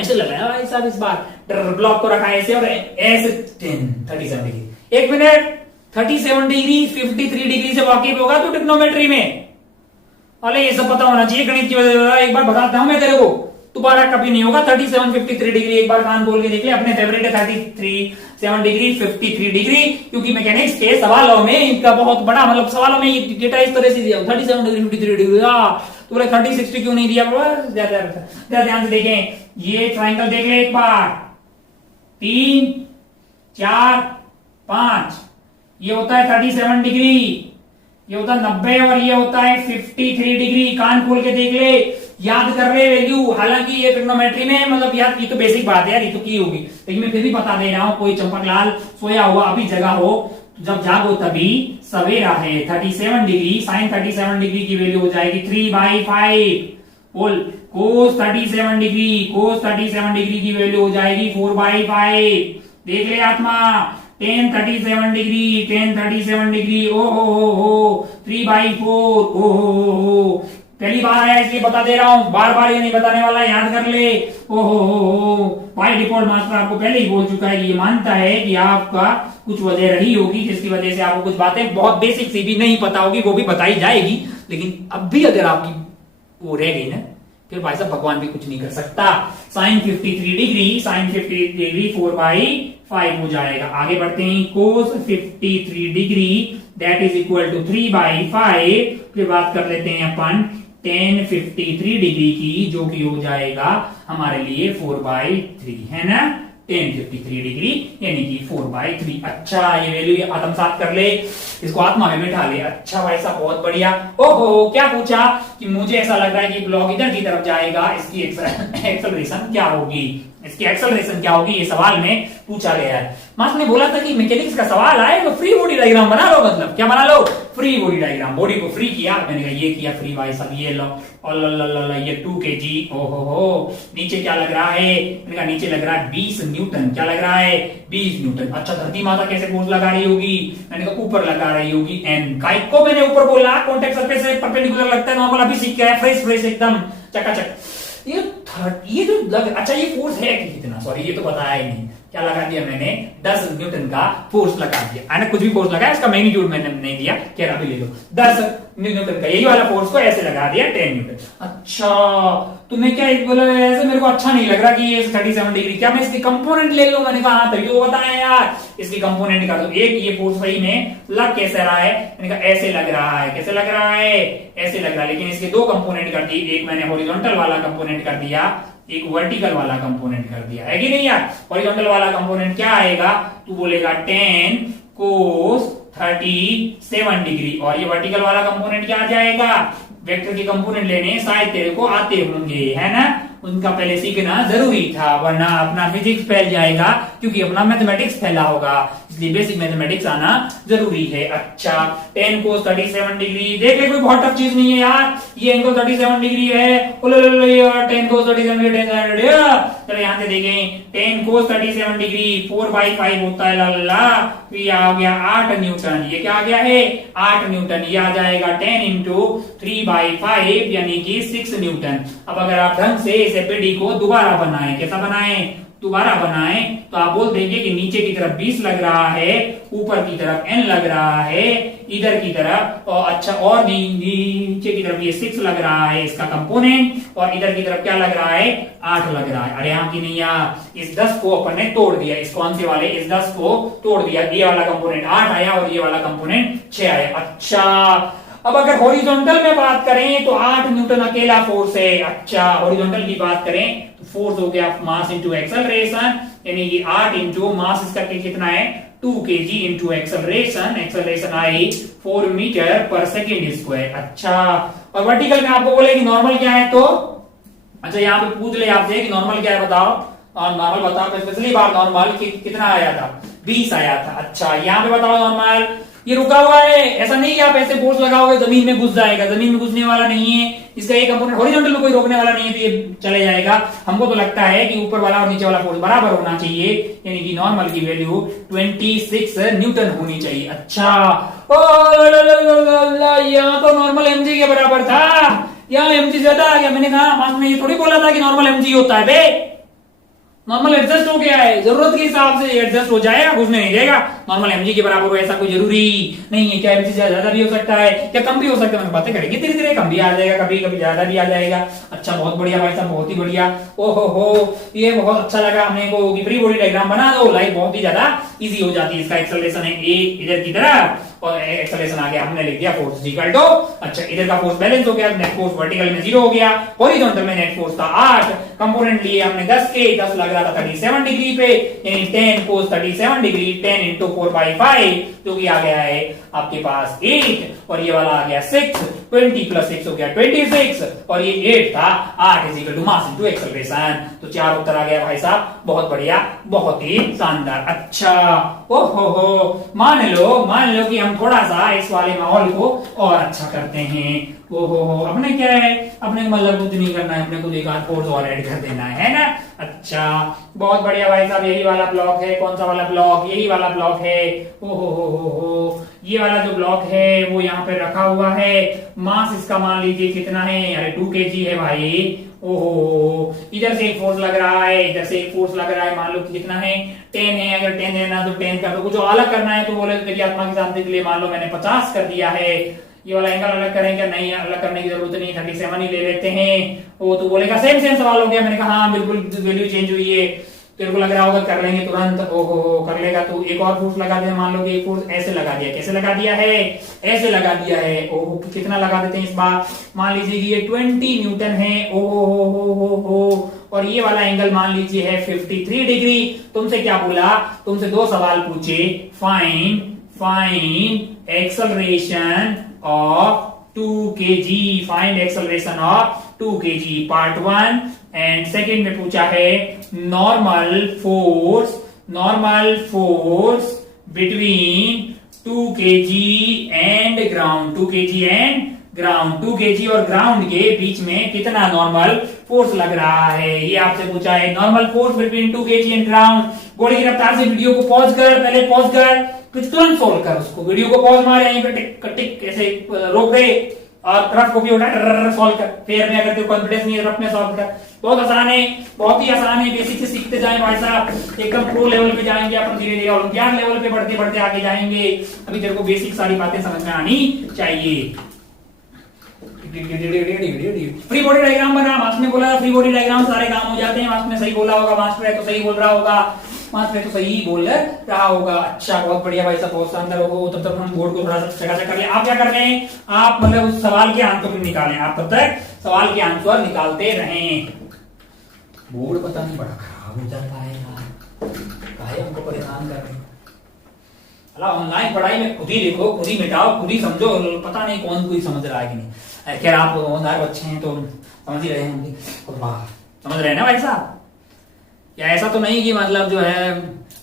ऐसे लगाया भाई साहब, इस बार ब्लॉक को रखा ऐसे और ऐसे 37 डिग्री। 1 मिनट, 37 डिग्री 53 डिग्री से वाकिफ होगा तो ट्रिग्नोमेट्री में। अरे ये सब पता होना चाहिए गणित की वजह से। एक बार बताता हूं मैं तेरे को, दोबारा कभी नहीं होगा। 37 53 डिग्री, एक बार कान खोल के देख ले। अपने फेवरेट है 37 डिग्री 53 डिग्री, क्योंकि मैकेनिक्स के सवालों में इनका बहुत बड़ा, मतलब सवालों में ये डेटा इस तरह से दिया 37 डिग्री 53 डिग्री। तो बोले 30 60 क्यों नहीं दिया, ज्यादा ध्यान से देखें। ये ट्राइंगल देख ले एक बार, 3 4 5, ये होता है 37 डिग्री, ये होता है 90 और ये होता है 53 डिग्री। कान खोल के देख ले, याद कर ले वैल्यू। हालांकि ये ट्रिग्नोमेट्री में, मतलब यार ये तो बेसिक बात है यार, ये तो की होगी, लेकिन मैं फिर भी बता दे रहा हूं। कोई चंपक लाल सोया हुआ अभी जगह हो, जब जागो तभी सवेरा है। 37 डिग्री साइन 37 डिग्री की वैल्यू हो जाएगी 3/5। बोल, कोस 37 डिग्री की वैल्यू हो जाएगी 4/5। देख ले आत्मा, tan 37 डिग्री, ओहो 3/4। ओहो, पहली बार आया इसलिए बता दे रहा हूं, बार बार ये नहीं बताने वाला, याद कर ले। ओहो, बाय डिफॉल्ट मास्टर आपको पहले ही बोल चुका है, ये मानता है कि आपका कुछ वजह रही होगी जिसकी वजह से आपको कुछ बातें बहुत बेसिक सी भी नहीं पता होगी, वो भी बताई जाएगी। लेकिन अब भी अगर आपकी वो रह गई ना, फिर भाई साहब भगवान भी कुछ नहीं कर सकता। साइन 53 डिग्री 4/5 हो जाएगा। आगे बढ़ते हैं, cos 53 degree that is equal to 3/5। फिर बात कर लेते हैं अपन tan 53 डिग्री की, जो कि हो जाएगा हमारे लिए 4/3, है ना। 1053 डिग्री यानी कि 4/3। अच्छा ये वैल्यू आत्मसात कर ले, इसको आत्मा में बैठा ले। अच्छा भाई साहब बहुत बढ़िया। ओहो क्या पूछा कि मुझे ऐसा लग रहा है कि ब्लॉक इधर की तरफ जाएगा, इसकी एक्सेलरेशन क्या होगी, इसकी एक्सेलरेशन क्या होगी, ये सवाल में पूछा गया है। मास्टर ने बोला था कि मैकेनिक्स का सवाल आए तो फ्री बॉडी डायग्राम बना लो, मतलब क्या बना लो, फ्री बॉडी डायग्राम। बॉडी को फ्री किया, मैंने कहा ये किया फ्री भाई साहब, ये लो और ये 2 kg। ओहो नीचे क्या लग रहा है, मैंने कहा नीचे लग रहा है 20 न्यूटन। क्या लग रहा है, 20 न्यूटन। अच्छा धरती माता कैसे फोर्स लगा रही होगी, मैंने कहा ऊपर लगा रही होगी एन। काइक को मैंने ऊपर बोला, कॉन्टैक्ट सरफेस से परपेंडिकुलर लगता है नॉर्मल, अभी सीख गया फ्रेश फ्रेश एकदम चकाचक। ये जो अच्छा ये फोर्स है कि कितना, सॉरी ये तो बताया ही नहीं, क्या लगा दिया मैंने 10 न्यूटन का फोर्स लगा दिया। मैंने कुछ भी फोर्स लगाया, इसका मैग्नीट्यूड मैंने नहीं दिया, कह रहा भी ले लो 10 न्यूटन का, यही वाला फोर्स को ऐसे लगा दिया 10 न्यूटन। अच्छा तुम्हें क्या बोला ऐसे, मेरे को अच्छा नहीं लग रहा कि ये 37 डिग्री, क्या मैं इसके कंपोनेंट ले लूं, मैंने कहा हाँ तभी तो बताया यार, इसके कंपोनेंट कर दो। एक ये फोर्स सही में लग कैसे रहा है, मैंने कहा ऐसे लग रहा है, कैसे लग रहा है, ऐसे लग रहा है, लेकिन इसके दो कंपोनेंट कर दिए, एक मैंने हॉरिजॉन्टल वाला कंपोनेंट कर दिया, एक वर्टिकल वाला कंपोनेंट कर दिया, है कि नहीं यार। हॉरिजॉन्टल वाला कंपोनेंट क्या आएगा, तू बोलेगा 10 cos 37 डिग्री, और ये वर्टिकल वाला कंपोनेंट क्या आ जाएगा, वेक्टर के कंपोनेंट लेने शायद तेरे को आते होंगे, है ना, उनका पहले सीखना जरूरी था, वरना अपना फिजिक्स फैल जाएगा, क्योंकि अपना मैथमेटिक्स फैला होगा, इसलिए बेसिक मैथमेटिक्स आना जरूरी है। अच्छा 10 cos 37 डिग्री, देख ले कोई बहुत टफ चीज नहीं है यार, ये एंगल 37 डिग्री है, 10 cos 37 डिग्री, चलो यहाँ से देखें 10 cos 37 डिग्री 4/5 होता है, ला ये आ गया 8 न्यूटन, ये क्या आ गया है 8 न्यूटन, ये आ जाएगा 10 इंटू 3/5 यानी कि 6 न्यूटन। अब अगर आप ढंग से इस एपीडी को दोबारा बनाएं, कैसा बनाएं, दोबारा बनाएं, तो आप बोल देंगे कि नीचे की तरफ 20 लग रहा है, ऊपर की तरफ n लग रहा है, इधर की तरफ और अच्छा और नीचे की तरफ ये 6 लग रहा है इसका कंपोनेंट, और इधर की तरफ क्या लग रहा है 8 लग रहा है। अरे हाँ कि नहीं यार, इस 10 को अपन ने तोड़ दिया, इस कौन से वाले, इस 10 को तोड़ दिया, ये वाला कंपोनेंट 8 आया और ये वाला कंपोनेंट 6 आया। अच्छा अब अगर हॉरिजॉन्टल में बात करें तो 8 न्यूटन अकेला फोर्स है। अच्छा हॉरिजॉन्टल की बात करें तो फोर्स हो गया मास इंटू एक्सेलरेशन, यानी कि 8 इंटू मास इसका कितना है 2 kg इंटू एक्सेलरेशन, एक्सेलरेशन आई 4 मीटर पर सेकेंड स्क्वायर। अच्छा और वर्टिकल में आपको बोले कि नॉर्मल क्या है, तो अच्छा यहाँ पे पूछ ले आपसे कि नॉर्मल क्या है बताओ, और नॉर्मल बताओ, पिछली बार नॉर्मल कितना आया था 20 आया था। अच्छा यहाँ पे बताओ नॉर्मल, ये रुका हुआ है, ऐसा नहीं कि आप ऐसे फोर्स लगाओगे जमीन में घुस जाएगा, जमीन में घुसने वाला नहीं है, इसका ये कंपोनेंट हॉरिजॉन्टल में कोई रोकने वाला नहीं है, तो ये चले जाएगा। हमको तो लगता है कि ऊपर वाला और नीचे वाला फोर्स बराबर होना चाहिए, यानी कि नॉर्मल की वैल्यू 26 न्यूटन होनी चाहिए। अच्छा यहाँ तो नॉर्मल mg के बराबर था, यहाँ mg ज्यादा आ गया, मैंने कहा मास्टर ने ये थोड़ी बोला था कि नॉर्मल mg होता है बे, नॉर्मल एडजस्ट हो गया है, जरूरत के हिसाब से एडजस्ट हो जाएगा, घुसने नहीं देगा। नॉर्मल mg के बराबर हो ऐसा कोई जरूरी नहीं है, क्या mg ज्यादा भी हो सकता है, क्या कम भी हो सकता है, मैं बातें करेंगे धीरे धीरे, कम भी आ जाएगा, कभी कभी ज्यादा भी आ जाएगा। अच्छा बहुत बढ़िया भाई साहब, बहुत ही बढ़िया। ओहो हो ये बहुत अच्छा लगा हमने को, फ्री बॉडी डायग्राम बना दो, लाइफ बहुत ही ज्यादा इजी हो जाती है। इसका एक्सेलरेशन है a इधर की तरफ और एक्सेलरेशन आ गया, हमने लिख दिया फोर्स इक्वल टू, अच्छा इधर का फोर्स बैलेंस हो गया, नेट फोर्स वर्टिकल में 0 हो गया, हॉरिजॉन्टल में नेट फोर्स था 8, कंपोनेंट लिए हमने 10 के, 10 लग रहा था 37 डिग्री पे, यानी 10 cos 37 डिग्री 10 इंटू 4/5 जो कि आ गया है आपके पास 8, और ये वाला आ गया 6, 20 प्लस 6 हो गया 26, और ये 8 था, 8 is equal to mass into acceleration. तो 4 उत्तर आ गया भाई साहब, बहुत बढ़िया, बहुत ही शानदार। अच्छा ओहो हो मान लो कि हम थोड़ा सा इस वाले माहौल को और अच्छा करते हैं। ओहो हो अपने क्या है, अपने मतलब कुछ नहीं करना है, अपने को एक आध फोर्स और ऐड कर देना है ना। अच्छा बहुत बढ़िया भाई साहब, यही वाला ब्लॉक है, कौन सा वाला ब्लॉक, यही वाला ब्लॉक है। ओहो हो ये वाला जो ब्लॉक है वो यहाँ पे रखा हुआ है, मास इसका मान लीजिए कितना है, अरे 2 kg है भाई। ओहो इधर से एक फोर्स लग रहा है, इधर से एक फोर्स लग रहा है, मान लो कि कितना है 10 है, अगर 10 है ना तो 10 का तो कुछ अलग करना है, तो बोले तो मेरी आत्मा की शांति के लिए मान लो मैंने 50 कर दिया है। ये वाला एंगल अलग करेंगे, नहीं अलग करने की जरूरत नहीं, 37 ही ले लेते हैं। वो तो बोलेगा सेम सवाल हो गया, मैंने कहा हाँ बिल्कुल वैल्यू चेंज हुई है, तेरे को लग रहा होगा कर लेंगे तुरंत, ओहो कर लेगा तू। एक और फोर्स लगा दे, मान लो कि एक फोर्स ऐसे लगा दिया, कैसे लगा दिया है, ऐसे लगा दिया है, ओहो कितना लगा देते हैं इस बार, मान लीजिए कि ये 20 न्यूटन है, ओहो और ये वाला एंगल मान लीजिए है 53 डिग्री। तुमसे क्या बोला, तुमसे दो सवाल पूछे, find acceleration of 2 kg, find acceleration of 2 kg part 1, and second में पूछा है normal force between 2 kg and ground, 2 kg and ground, 2 kg और ग्राउंड के बीच में कितना नॉर्मल फोर्स लग रहा है, ये आपसे पूछा है। Normal force between 2 kg and ground. घोड़े की रफ्तार से वीडियो को पॉज कर, पहले पॉज कर, फिर तुरंत सोल्व कर उसको। वीडियो को पॉज मार, यहीं पे टिक टिक ऐसे रोक दे और रफ कॉपी उठा सॉल्व कर। फिर में अगर तेरे कॉन्फिडेंस नहीं है रफ में सॉल्व कर। बहुत आसान है, बहुत ही आसान है, बेसिक से सीखते जाएं भाई साहब, एकदम प्रो लेवल पे जाएंगे अपन, धीरे धीरे ओलंपियाड लेवल पे बढ़ते बढ़ते आगे जाएंगे। अभी तेरे को बेसिक सारी बातें समझ में आनी चाहिए। फ्री बॉडी डायग्राम बना, मास्टर ने बोला फ्री बॉडी डायग्राम सारे काम हो जाते हैं। मास्टर ने सही बोला होगा, मास्टर है तो सही बोल रहा होगा, मास्टर है तो सही बोल रहा होगा। अच्छा बहुत बढ़िया भाई साहब, बहुत शानदार हो। तब तक हम बोर्ड को थोड़ा सा चकाचक कर ले। आप क्या कर रहे हैं, आप मतलब उस सवाल के आंसर निकालें, आप तब तक सवाल के आंसर निकालते रहें। बोर्ड पता नहीं बड़ा खराब हो जाता है यार, काहे हमको परेशान कर रहे हैं। ऑनलाइन पढ़ाई में खुद ही लिखो, खुद ही मिटाओ, खुद ही समझो, पता नहीं कौन कोई समझ रहा है कि नहीं। खैर आप होनहार बच्चे हैं तो समझ ही रहे होंगे, समझ रहे हैं ना भाई साहब। या ऐसा तो नहीं कि मतलब जो है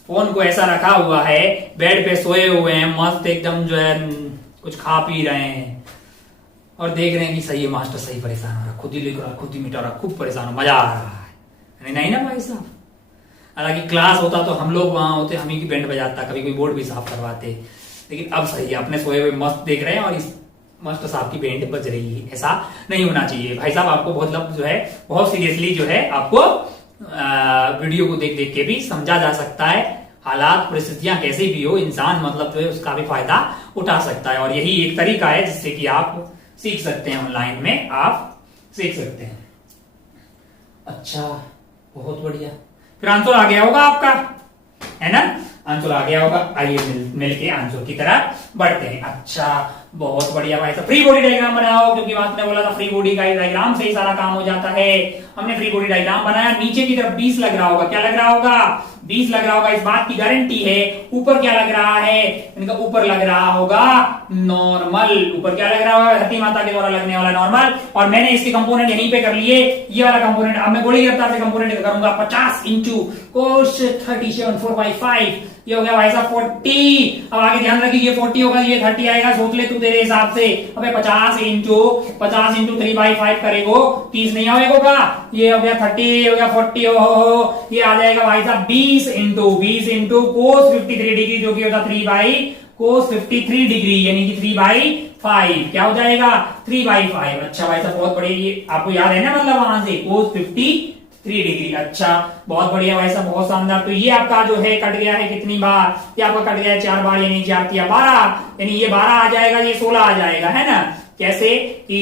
फोन को ऐसा रखा हुआ है, बेड पे सोए हुए हैं मस्त एकदम जो है कुछ खा पी रहे हैं और देख रहे हैं कि सही है मास्टर सही परेशान हो रहा, खुद ही लिख रहा, खुद ही मिटा रहा, खूब परेशान हो, मजा आ रहा है। नहीं ना भाई साहब। हालांकि क्लास होता तो हम लोग वहां होते, हम ही की बैंड बजाता, कभी कोई बोर्ड भी साफ करवाते, लेकिन अब सही है अपने सोए हुए मस्त देख रहे हैं और इस मस्त साहब की बैंड बज रही है। ऐसा नहीं होना चाहिए भाई साहब। आपको बहुत जो है बहुत सीरियसली जो है आपको वीडियो को देख देख के भी समझा जा सकता है। हालात परिस्थितियां कैसी भी हो, इंसान मतलब जो है उसका भी फायदा उठा सकता है और यही एक तरीका है जिससे कि आप सीख सकते हैं, ऑनलाइन में आप सीख सकते हैं। अच्छा बहुत बढ़िया, फिर आंसर आ गया होगा आपका, है ना, आंसर आ गया होगा। आइए मिलके आंसर की तरफ बढ़ते हैं। अच्छा बहुत बढ़िया भाई साहब, फ्री बॉडी डायग्राम बनाओ, क्योंकि आपने बोला था फ्री बॉडी का डायग्राम से ही सारा काम हो जाता है। हमने फ्री बॉडी डायग्राम बनाया, नीचे की तरफ 20 लग रहा होगा, क्या लग रहा होगा, 20 लग रहा होगा, इस बात की गारंटी है। ऊपर क्या लग रहा है, इनका ऊपर लग रहा होगा नॉर्मल, ऊपर क्या लग रहा होगा, धरती माता के द्वारा लगने वाला नॉर्मल। और मैंने इसके कंपोनेंट यहीं पे कर लिए, ये वाला कंपोनेंट अब मैं गोली की रफ्तार से कंपोनेंट करूंगा 50 इंटू कोस 37 4/5, ये हो गया भाई साहब 40। अब आगे ध्यान रखिए, ये 40 होगा, ये 30 आएगा, सोच ले तू तेरे हिसाब से। अबे 50 इंटू 3/5 करेगो 30 नहीं आएगा, ये हो गया 30, हो गया 40, हो ये आ जाएगा भाई साहब 20 इंटू कोस 53 डिग्री, जो कि होता 3/53 डिग्री, यानी कि 3/5 क्या हो जाएगा 3/5। अच्छा भाई साहब बहुत बढ़िया, ये आपको याद है ना, मतलब वहां से कोस 53 डिग्री। अच्छा बहुत बढ़िया भाई साहब, बहुत शानदार। तो ये आपका जो है कट गया है कितनी बार, ये आपका कट गया है 4 बार, यानी 4 या 12, यानी ये 12 आ जाएगा, ये 16 आ जाएगा, है ना। कैसे कि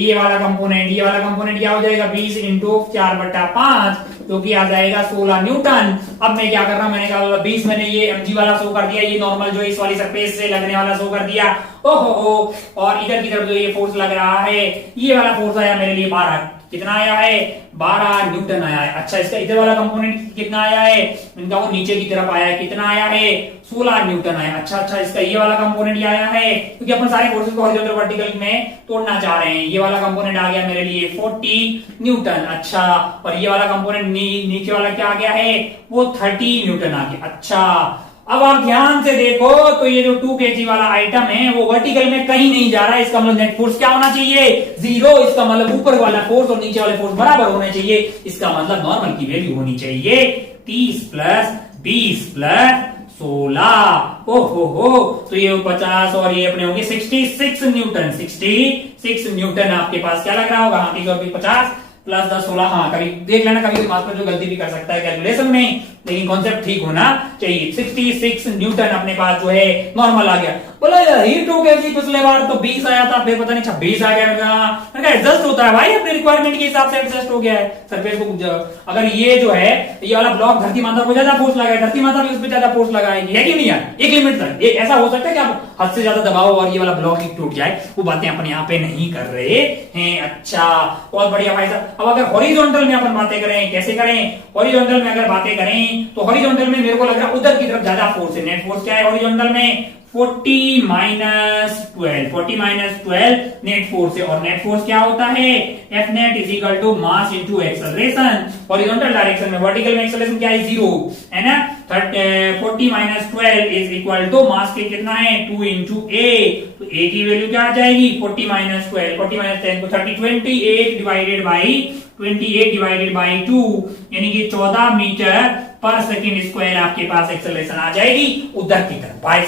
ये वाला कंपोनेंट क्या हो जाएगा 20 इंटू 4/5, जो कि आ जाएगा 16 न्यूटन। अब मैं क्या कर रहा हूं, मैंने कहा 20, मैंने ये mg वाला शो कर दिया, ये नॉर्मल जो इस वाली सरफेस से लगने वाला शो कर दिया, ओहो। और इधर की तरफ जो ये फोर्स लग रहा है, ये वाला फोर्स आया मेरे लिए 12, कितना आया है 12 न्यूटन आया है। अच्छा इसका इधर वाला कंपोनेंट कितना आया है, इनका वो नीचे की तरफ आया है, कितना आया है 16 न्यूटन आया। अच्छा इसका ये वाला कंपोनेंट ये आया है, क्योंकि अपन सारे फोर्सेस को हॉरिजॉन्टल वर्टिकल में तोड़ना चाह रहे हैं। ये वाला कंपोनेंट आ गया मेरे लिए 40 न्यूटन। अच्छा और ये वाला कंपोनेंट नीचे वाला क्या आ गया है, वो 30 न्यूटन आ गया। अच्छा अब आप ध्यान से देखो तो ये जो 2 kg वाला आइटम है वो वर्टिकल में कहीं नहीं जा रहा है, इसका मतलब नेट फोर्स क्या होना चाहिए 0, इसका मतलब ऊपर वाला फोर्स और नीचे वाले फोर्स बराबर होने चाहिए, इसका मतलब नॉर्मल की वैल्यू होनी चाहिए 30 प्लस 20 प्लस 16, ओहो। तो ये 50 और ये अपने होंगे 66 न्यूटन, 66 न्यूटन आपके पास क्या लग रहा होगा, हाँ ठीक है 50 प्लस 10 16, हाँ कभी देख लेना, कभी मास्टर जो गलती भी कर सकता है कैलकुलेशन में, लेकिन कॉन्सेप्ट ठीक होना चाहिए। 66 न्यूटन अपने पास जो है नॉर्मल आ गया। बोला ही 2 kg पिछले बार तो 20 आया था, फिर पता नहीं 26 आ गया। एडजस्ट होता है भाई, अपने रिक्वायरमेंट के हिसाब से एडजस्ट हो गया है सरफेस को। अगर ये जो है ये वाला ब्लॉक धरती माता को ज्यादा फोर्स लगाए, धरती माता भी उस पर ज्यादा फोर्स लगाएगी, है कि नहीं यार? एक लिमिट तक एक ऐसा हो सकता है कि आप हद से ज्यादा दबाओ और ये वाला ब्लॉक ही टूट जाए, वो बातें अपन यहाँ पे नहीं कर रहे हैं। अच्छा, बहुत बढ़िया भाई साहब। अब अगर हॉरिजॉन्टल में अपन बातें करें, कैसे करें? हॉरिजॉन्टल में अगर बातें करें तो हॉरिजॉन्टल में मेरे को लग रहा है उधर की तरफ ज्यादा फोर्स है। नेट फोर्स क्या है हॉरिजॉन्टल में? 40 माइनस 12 नेट फोर्स है। और नेट फोर्स क्या होता है? F net is equal to mass into acceleration. Horizontal direction में, वर्टिकल में एक्सेलरेशन क्या है? 0 है ना। 40 minus 12 is equal to mass के कितना है? 2 इंटू ए। तो ए की वैल्यू क्या आ जाएगी? 40 माइनस 12, 40 माइनस 10 तो 30, 28 डिवाइडेड बाई 2 यानी कि 14 मीटर पर सेकेंड स्क्वायर आपके पास एक्सेलरेशन आ जाएगी उधर की तरफ। भाई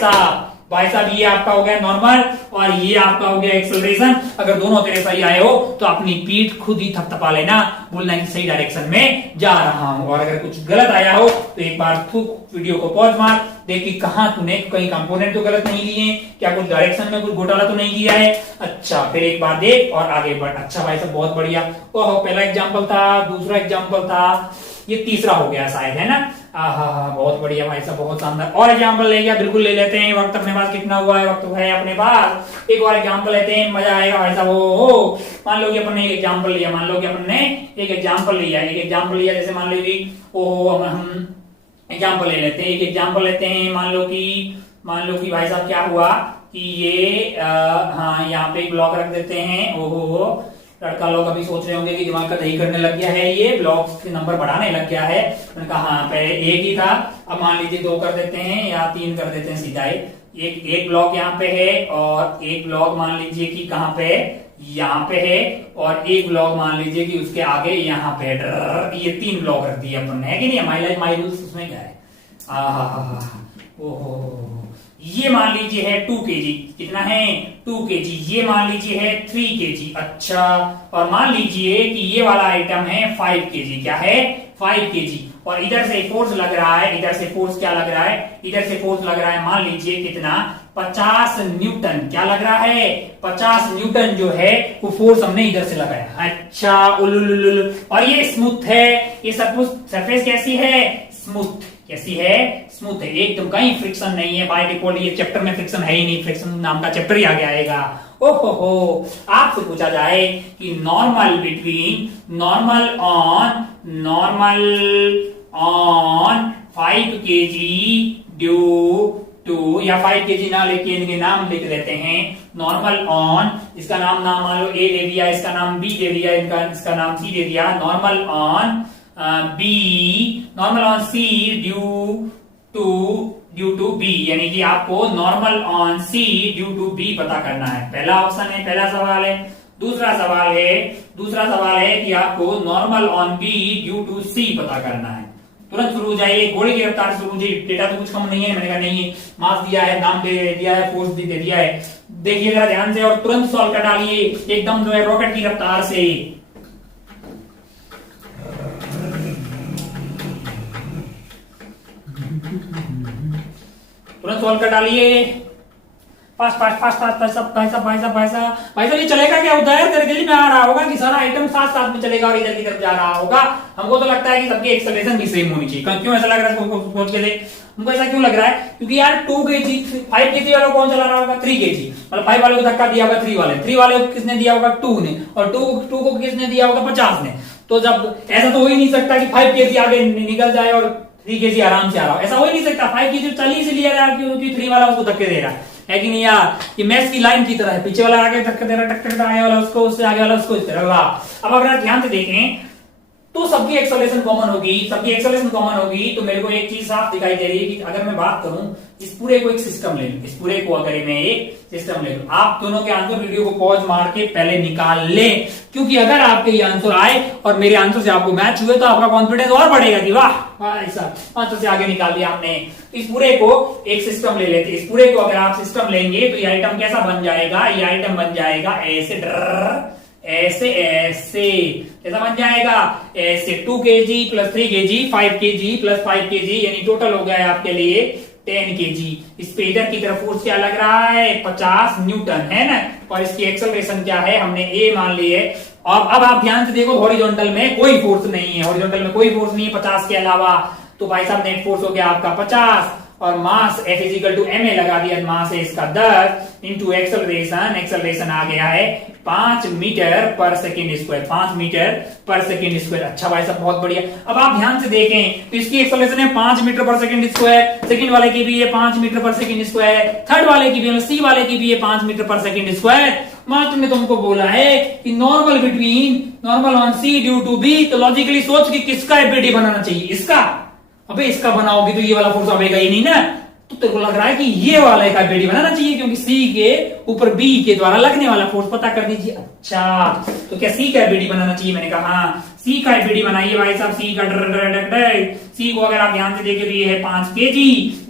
साहब ये आपका हो गया नॉर्मल और ये आपका हो गया एक्सेलरेशन। अगर दोनों तेरे सही आए हो तो अपनी पीठ खुद ही थपथपा लेना, बोलना कि सही डायरेक्शन में जा रहा हूं। और अगर कुछ गलत आया हो तो एक बार वीडियो को पॉज मार, देख कि कहां तूने कहीं कंपोनेंट तो गलत नहीं लिए, क्या कुछ डायरेक्शन में कुछ घोटाला तो नहीं किया है। अच्छा, फिर एक बार देख और आगे बढ़। अच्छा भाई साहब बहुत बढ़िया। ओहो, पहला एग्जाम्पल था, दूसरा एग्जाम्पल था, ये तीसरा हो गया शायद, है ना। बहुत बढ़िया भाई साहब, बहुत शानदार। और एग्जाम्पल ले गया, बिल्कुल ले लेते हैं। वक्त अपने पास कितना हुआ है? वक्त है अपने पास। एक और एग्जाम्पल लेते हैं, मजा आएगा भाई साहब। ओ मान लो कि अपन ने एक एग्जाम्पल लिया, जैसे मान लो कि हम एग्जाम्पल ले लेते हैं, एक एग्जाम्पल लेते हैं। मान लो कि भाई साहब क्या हुआ कि ये हाँ यहाँ पे एक ब्लॉक रख देते हैं। ओहो, लड़का लोग अभी सोच रहे होंगे कि दिमाग का दही करने लग गया है, ये ब्लॉक्स के नंबर बढ़ाने लग गया है। मैंने कहा हाँ, पहले एक ही था, अब मान लीजिए 2 कर देते हैं या 3 कर देते हैं सीधा ही। एक ब्लॉक यहाँ पे है और एक ब्लॉक मान लीजिए कि कहाँ पे है? यहाँ पे है। और एक ब्लॉक मान लीजिए कि उसके आगे यहाँ पे है। ये 3 ब्लॉक रख दिए अपन ने, है कि नहीं? माई लाइफ माई रूल्स, उसमें क्या है? ओहो, ये मान लीजिए है 2 kg, कितना है? 2 kg। ये मान लीजिए है 3 kg। अच्छा, और मान लीजिए कि ये वाला आइटम है 5 kg। क्या है? 5 kg। और इधर से फोर्स लग रहा है, इधर से फोर्स क्या लग रहा है? इधर से फोर्स लग रहा है मान लीजिए कितना? 50 न्यूटन। क्या लग रहा है? 50 न्यूटन जो है वो फोर्स हमने इधर से लगाया। अच्छा, और ये स्मूथ है, ये सब कुछ सरफेस कैसी है? स्मूथ। कैसी है? स्मूथ है, एकदम कहीं फ्रिक्शन नहीं है। बाय डिफॉल्ट ये चैप्टर में फ्रिक्शन है ही नहीं, फ्रिक्शन नाम का चैप्टर ही आगे आएगा। ओहो, आपसे पूछा जाए कि normal on 5 kg due to, या 5 kg ना लेके इनके नाम लिख देते हैं। नॉर्मल ऑन, इसका नाम मान लो ए दे दिया, इसका नाम बी दे दिया, इसका नाम सी दे दिया। Normal on C due to B, यानी कि आपको normal on C due to B पता करना है। पहला ऑप्शन है, पहला सवाल है। दूसरा सवाल है कि आपको normal on B due to C पता करना है। तुरंत शुरू हो जाइए, घोड़े की रफ्तार शुरू हो जाइए। डेटा तो कुछ कम नहीं है, मैंने कहा नहीं है, मास दिया है, नाम दे दिया है, फोर्स दे दिया है। देखिए जरा ध्यान से और तुरंत सॉल्व कर डालिए, एकदम जो है रॉकेट की रफ्तार से। तुरंत सॉल्व कर डालिए, फास्ट। भाई साहब ये चलेगा क्या? उधर तेरे गली में आ रहा होगा कि सारा आइटम साथ में चलेगा और इधर की तरफ जा रहा होगा। हमको तो लगता है कि सबकी एक्सेलरेशन भी सेम होनी चाहिए। क्यों ऐसा लग रहा है? सोच के देख, हमको ऐसा क्यों लग रहा है? क्योंकि यार 2 kg 5 kg वालों कौन चला रहा होगा? 3 kg। मतलब 5 वाले को धक्का दिया होगा 3 वाले को किसने दिया होगा? 2 ने। और 2 को किसने दिया होगा? 50 ने। तो जब ऐसा तो हो ही नहीं सकता कि 5 kg आगे निकल जाए और 3 kg आराम से आ रहा हो, ऐसा हो ही नहीं सकता। 5 kg चल ही लिया रहा क्योंकि 3 वाला उसको धक्के दे रहा है कि नहीं यार? ये मैच की लाइन की तरह है, पीछे वाला आगे धक्का दे रहा, टक आगे वाला उसको, उससे आगे वाला उसको, इस तरह। अब अगर आप ध्यान से देखें तो सबकी एक्सेलरेशन कॉमन होगी, तो मेरे को एक चीज साफ दिखाई दे रही है कि अगर मैं बात करूं इस पूरे को एक सिस्टम ले लूं, इस पूरे को अगर मैं एक सिस्टम ले लूं, आप दोनों के आंसर वीडियो को पॉज मार के पहले निकाल लें, क्योंकि अगर आपके ये आंसर आए और मेरे आंसर से आपको मैच हुए तो आपका कॉन्फिडेंस और बढ़ेगा कि वाह ऐसा आंसर से आगे निकाल दिया आपने। इस पूरे को एक सिस्टम ले लेते, इस पूरे को अगर आप सिस्टम लेंगे तो ये आइटम कैसा बन जाएगा? ये आइटम बन जाएगा ऐसे, ऐसे ऐसे ऐसा बन जाएगा, ऐसे 2 kg plus 3 kg 5 kg plus 5 kg, यानी टोटल हो गया आपके लिए 10 kg। इस पे इधर की तरफ फोर्स क्या लग रहा है, 50 न्यूटन है ना, और इसकी एक्सेलरेशन क्या है, हमने ए मान ली है। अब आप ध्यान से देखो, हॉरिजॉन्टल में कोई फोर्स नहीं है, हॉरिजॉन्टल में कोई फोर्स नहीं है 50 के अलावा, तो भाई साहब नेट फोर्स हो गया आपका 50, और मास F इजिकल टू ma लगा दिया, मास है इसका 10 इंटू एक्सेलरेशन, एक्सेलरेशन आ गया है 5 मीटर पर सेकेंड स्क्वायर, 5 मीटर पर सेकेंड स्क्वायर। अच्छा भाई साहब बहुत बढ़िया। अब आप ध्यान से देखें तो इसकी एक्सेलरेशन है 5 मीटर पर सेकेंड स्क्वायर, सेकेंड वाले की भी है 5 मीटर पर सेकेंड स्क्वायर, थर्ड वाले की भी, सी वाले की भी है 5 मीटर पर सेकेंड स्क्वायर। मास्टर ने तुमको बोला है कि normal between, normal on C due to B, तो लॉजिकली सोच कि किसका एफबीडी बनाना चाहिए, इसका। अबे इसका बनाओगी तो ये वाला फोर्स आएगा ही नहीं ना, तो तेरे को लग रहा है कि ये वाला एक एफबीडी बनाना चाहिए, क्योंकि सी के ऊपर बी के द्वारा लगने वाला फोर्स पता कर दीजिए। अच्छा तो क्या सी का एफबीडी बनाना चाहिए, मैंने कहा हाँ सी का एफबीडी बनाइए भाई साहब। सी का सी को अगर आप ध्यान से देखें तो ये है 5 kg,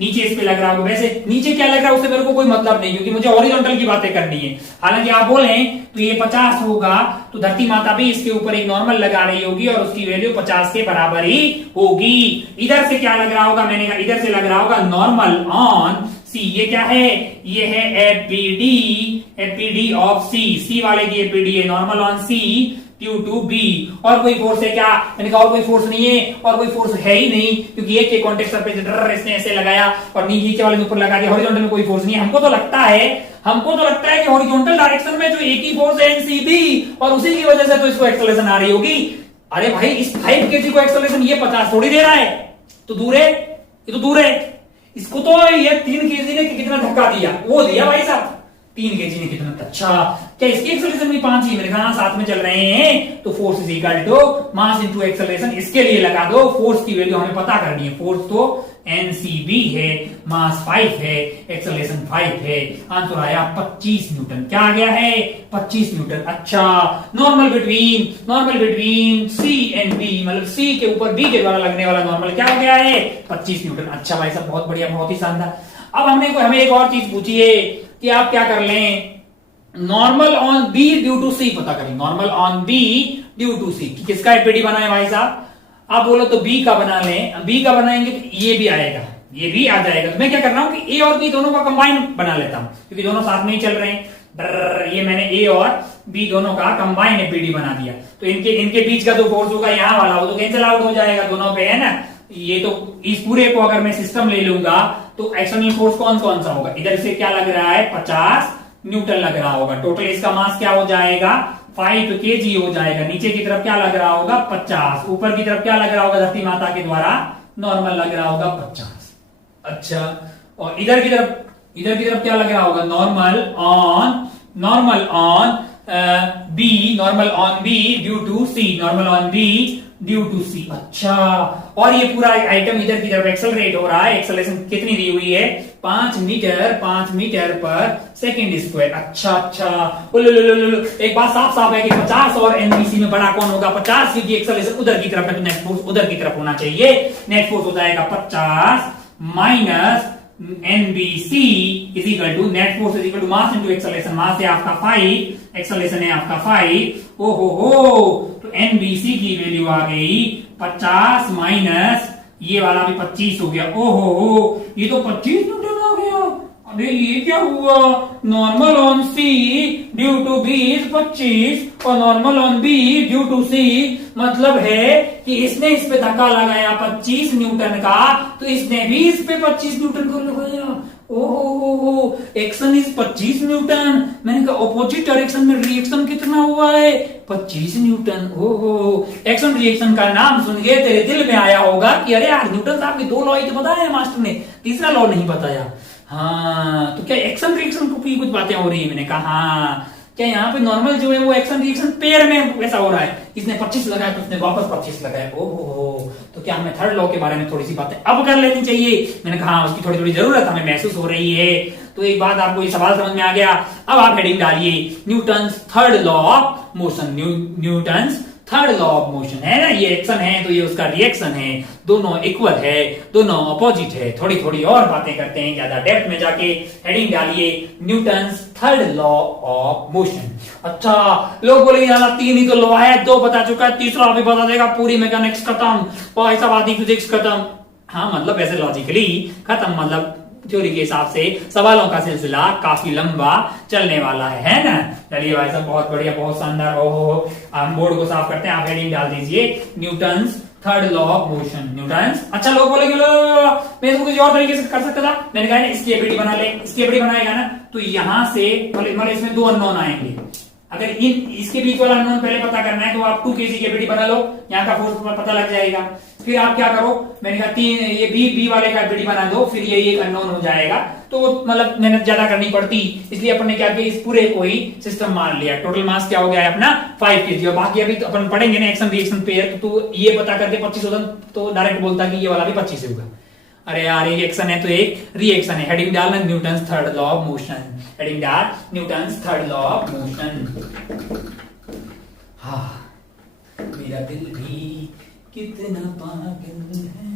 नीचे इस पे लग रहा होगा, वैसे नीचे क्या लग रहा है उससे मेरे को कोई मतलब नहीं, क्योंकि मुझे हॉरिजॉन्टल की बातें करनी है। हालांकि आप बोले तो ये 50 होगा, तो धरती माता भी इसके ऊपर एक नॉर्मल लगा रही होगी और उसकी वैल्यू 50 के बराबर ही होगी। इधर से क्या लग रहा होगा, मैंने कहा इधर से लग रहा होगा नॉर्मल ऑन सी, ये क्या है, ये है एफबीडी ऑफ सी, सी वाले की एफबीडी है normal on C due to B. और कोई फोर्स है क्या, मैंने कहा और कोई फोर्स नहीं है, और कोई फोर्स है ही नहीं, क्योंकि एक के कॉन्टेक्ट सरफेस इसने ऐसे लगाया और नीचे वाले के ऊपर लगा दिया, हॉरिजॉन्टल में कोई फोर्स नहीं है। हमको तो लगता है कि हॉरिजॉन्टल डायरेक्शन में जो एक ही फोर्स है एनसीबी, और उसी की वजह से तो इसको एक्सेलरेशन आ रही होगी। अरे भाई इस 5 kg को एक्सेलरेशन ये 50 थोड़ी दे रहा है, तो दूर है, ये तो दूर है। इसको तो ये 3 kg ने कितना धक्का दिया, वो दिया भाई साहब 3 kg ने कितना। अच्छा क्या इसकी एक्सेलरेशन भी 5 ही, मेरे कहा साथ में चल रहे हैं, तो force is equal to mass into acceleration. इसके लिए लगा दो, फोर्स की वैल्यू हमें पता करनी है, फोर्स तो एनसीबी है, मास 5 है, एक्सेलरेशन 5 है, आंसर आया 25 न्यूटन। क्या आ गया है, 25 न्यूटन। अच्छा normal between C and B, मतलब सी के ऊपर बी के द्वारा लगने वाला नॉर्मल क्या हो गया है, 25 न्यूटन। अच्छा भाई साहब बहुत बढ़िया, बहुत ही शानदार। अब हमें एक और चीज पूछी है कि आप क्या कर लें, normal on B due to C पता करें, normal on B due to C किसका एफबीडी बनाए भाई साहब। आप बोलो तो बी का बना लें, बी का बनाएंगे तो ये भी आएगा, ये भी आ जाएगा। तो मैं क्या कर रहा हूं कि ए और बी दोनों का कंबाइन बना लेता हूं, क्योंकि दोनों साथ में ही चल रहे हैं। ये मैंने ए और बी दोनों का कंबाइन एफबीडी बना दिया, तो इनके बीच का जो फोर्स होगा यहाँ वाला, वो तो कैंसिल आउट हो जाएगा दोनों पे, है ना। ये तो इस पूरे को अगर मैं सिस्टम ले लूंगा तो एक्सटर्नल फोर्स कौन सा होगा, इधर से क्या लग रहा है 50 न्यूटन लग रहा होगा। टोटल इसका मास क्या हो जाएगा 5 kg हो जाएगा। नीचे की तरफ क्या लग रहा होगा 50, ऊपर की तरफ क्या लग रहा होगा धरती माता के द्वारा नॉर्मल लग रहा होगा 50। अच्छा और इधर की तरफ क्या लग रहा होगा normal on B due to C, normal on B due to C. अच्छा और ये पूरा आइटम इधर की तरफ एक्सेलरेट हो रहा है, एक्सेलरेशन कितनी दी हुई है 5 मीटर पर सेकेंड स्क्वायर। अच्छा एक बात साफ है कि 50 और एनबीसी में बड़ा कौन होगा 50, क्योंकि एक्सेलरेशन उधर की तरफ है तो नेट फोर्स उधर की तरफ होना चाहिए। नेट फोर्स हो जाएगा 50 minus NBC is equal to, net force is equal to mass into acceleration. Mass है आपका 5, एक्सेलरेशन है आपका 5। ओहो तो एनबीसी की वैल्यू आ गई 50 माइनस ये वाला भी 25 हो गया। ओहो ये तो 25 न्यूटन आ गया। अरे ये क्या हुआ, normal on C due to B is 25 और normal on B due to C, मतलब है कि इसने इस पे धक्का लगाया 25 न्यूटन का, तो इसने भी इस पे 25 न्यूटन को लगाया। ओहो एक्शन इज 25 न्यूटन। मैंने कहा ऑपोजिट डायरेक्शन में रिएक्शन कितना हुआ है 25 न्यूटन। ओहो एक्शन रिएक्शन का नाम सुन के तेरे दिल में आया होगा कि अरे यार न्यूटन साहब की 2 लॉ ही तो बताया है मास्टर ने, तीसरा लॉ नहीं बताया। हाँ तो क्या एक्शन रिएक्शन की कुछ बातें हो रही है। मैंने कहा हाँ, क्या यहाँ पे नॉर्मल जो है वो एक्शन रिएक्शन पेयर में वैसा हो रहा है, इसने 25 लगाया तो उसने वापस 25 लगाया। ओहो तो क्या हमें थर्ड लॉ के बारे में थोड़ी सी बातें अब कर लेनी चाहिए। मैंने कहा हाँ उसकी थोड़ी जरूरत हमें महसूस हो रही है। तो एक बात आपको ये सवाल समझ में आ गया। अब आप हेडिंग डालिए Newton's third law of motion, Newton's third law of motion है ना, ये एक्शन है तो ये उसका रिएक्शन है, दोनों इक्वल है, दोनों अपोजिट है। थोड़ी थोड़ी और बातें करते हैं, ज्यादा डेप्थ में जाके हेडिंग डालिए Newton's third law of motion. अच्छा, लोग बोलेंगे यार 3 ही तो लॉ है, 2 बता चुका है, तीसरा अभी बता देगा, पूरी मैकेनिक्स खत्म, पॉइसवादी फिजिक्स खत्म। हाँ मतलब ऐसे लॉजिकली खत्म, मतलब थ्योरी के हिसाब से सवालों का सिलसिला काफी लंबा चलने वाला है ना। चलिए भाई साहब, बहुत बढ़िया, बहुत शानदार। ओहो, हम बोर्ड को साफ करते हैं, आप हेडिंग डाल दीजिए Newton's third law of motion. Newton's, अच्छा लोग बोलेंगे मैं इसको किसी और तरीके से कर सकता था, मैंने कहा इसकी एबिलिटी बना ले, इसकी एबिलिटी बनाएगा ना तो यहां से मतलब इसमें 2 अननोन आएंगे। अगर इसके बीच वाला अननोन पहले पता करना है तो आप 2 kg की एबिलिटी बना लो, यहाँ का फोर्स पता लग जाएगा। फिर आप क्या करो, मैंने कहा 3 ये बी वाले का एबिलिटी बना दो, फिर ये एक अननोन हो जाएगा, तो मतलब मेहनत ज्यादा करनी पड़ती, इसलिए अपन ने क्या किया, इस पूरे को ही सिस्टम मान लिया। टोटल मास क्या हो गया है अपना 5 kg, और बाकी अभी तो अपन पढ़ेंगे ना एक्शन रिएक्शन पेयर, तो ये पता करके 25 होता तो डायरेक्ट बोलता कि ये वाला भी 25 होगा। अरे यार, एक एक्शन है तो एक रिएक्शन है। हेडिंग डालना Newton's third law of motion, heading डाल Newton's third law of motion. हाँ, मेरा दिल भी कितना पागल है।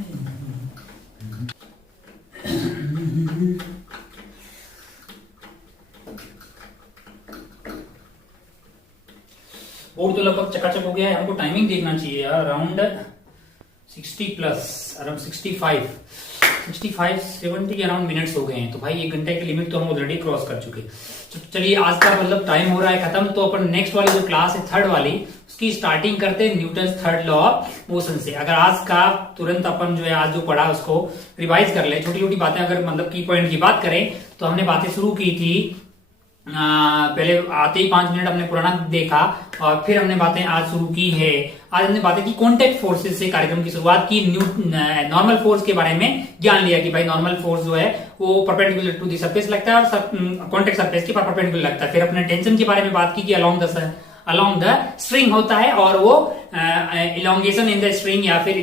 बोर्ड तो लगभग चकाचक हो गया है, हमको टाइमिंग देखना चाहिए यार, अराउंड 60 प्लस, अराउंड 65 70 के अराउंड मिनट्स हो गए हैं, तो भाई 1 घंटे की लिमिट तो हम ऑलरेडी क्रॉस कर चुके। चलिए आज का मतलब टाइम हो रहा है खत्म, तो अपन नेक्स्ट वाली जो क्लास है थर्ड वाली, उसकी स्टार्टिंग करते हैं Newton's third law of motion से। अगर आज का तुरंत अपन जो है आज जो पढ़ा उसको रिवाइज कर ले, छोटी छोटी बातें अगर मतलब की पॉइंट की बात करें तो हमने बातें शुरू की थी, पहले आते ही 5 मिनट हमने पुराना देखा और फिर हमने बातें आज शुरू की है। आज हमने बातें की कॉन्टेक्ट फोर्सेस से, कार्यक्रम की शुरुआत की, नॉर्मल फोर्स के बारे में ज्ञान लिया कि भाई नॉर्मल फोर्स जो है वो परपेंडिकुलर टू दी सरफेस लगता है और कॉन्टेक्ट सरफेस के परपेंडिकुलर लगता है। फिर अपने टेंशन के बारे में बात की कि अलोंग द स्ट्रिंग होता है और वो इलोंगेशन इन द स्ट्रिंग या फिर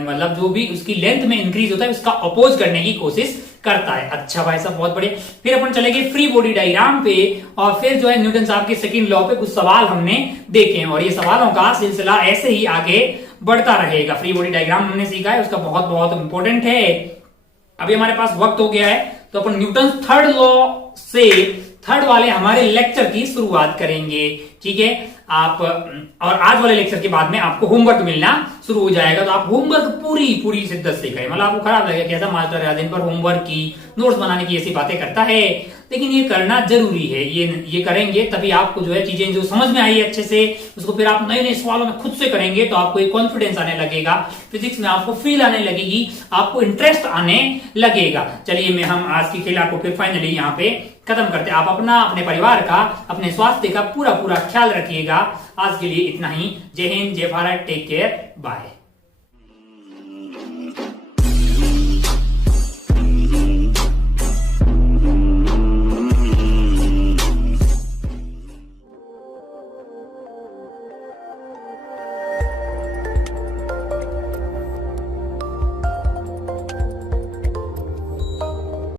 मतलब जो भी उसकी लेंथ में इंक्रीज होता है उसका अपोज करने की कोशिश करता है। अच्छा भाई साहब, बहुत बढ़िया। फिर अपन चले गए फ्री बॉडी डायग्राम पे और फिर जो है न्यूटन साहब के सेकंड लॉ पे कुछ सवाल हमने देखे हैं और ये सवालों का सिलसिला ऐसे ही आगे बढ़ता रहेगा। फ्री बॉडी डायग्राम हमने सीखा है, उसका बहुत बहुत इंपॉर्टेंट है। अभी हमारे पास वक्त हो गया है तो अपन न्यूटन थर्ड लॉ से थर्ड वाले हमारे लेक्चर की शुरुआत करेंगे, ठीक है। आप और आज वाले लेक्चर के बाद में आपको होमवर्क मिलना शुरू हो जाएगा, तो आप होमवर्क पूरी शिद्दत से करें। मतलब आपको खराब लगेगा कैसा मास्टर है दिन पर होमवर्क की नोट्स बनाने की ऐसी बातें करता है, लेकिन ये करना जरूरी है। ये करेंगे तभी आपको जो है चीजें जो समझ में आई है अच्छे से, उसको फिर आप नए नए सवालों में खुद से करेंगे तो आपको एक कॉन्फिडेंस आने लगेगा, फिजिक्स में आपको फील आने लगेगी, आपको इंटरेस्ट आने लगेगा। चलिए हम आज की खेला को फिर फाइनली यहाँ पे खत्म करते हैं। आप अपना, अपने परिवार का, अपने स्वास्थ्य का पूरा ख्याल रखिएगा। आज के लिए इतना ही। जय हिंद, जय भारत, टेक केयर, बाय।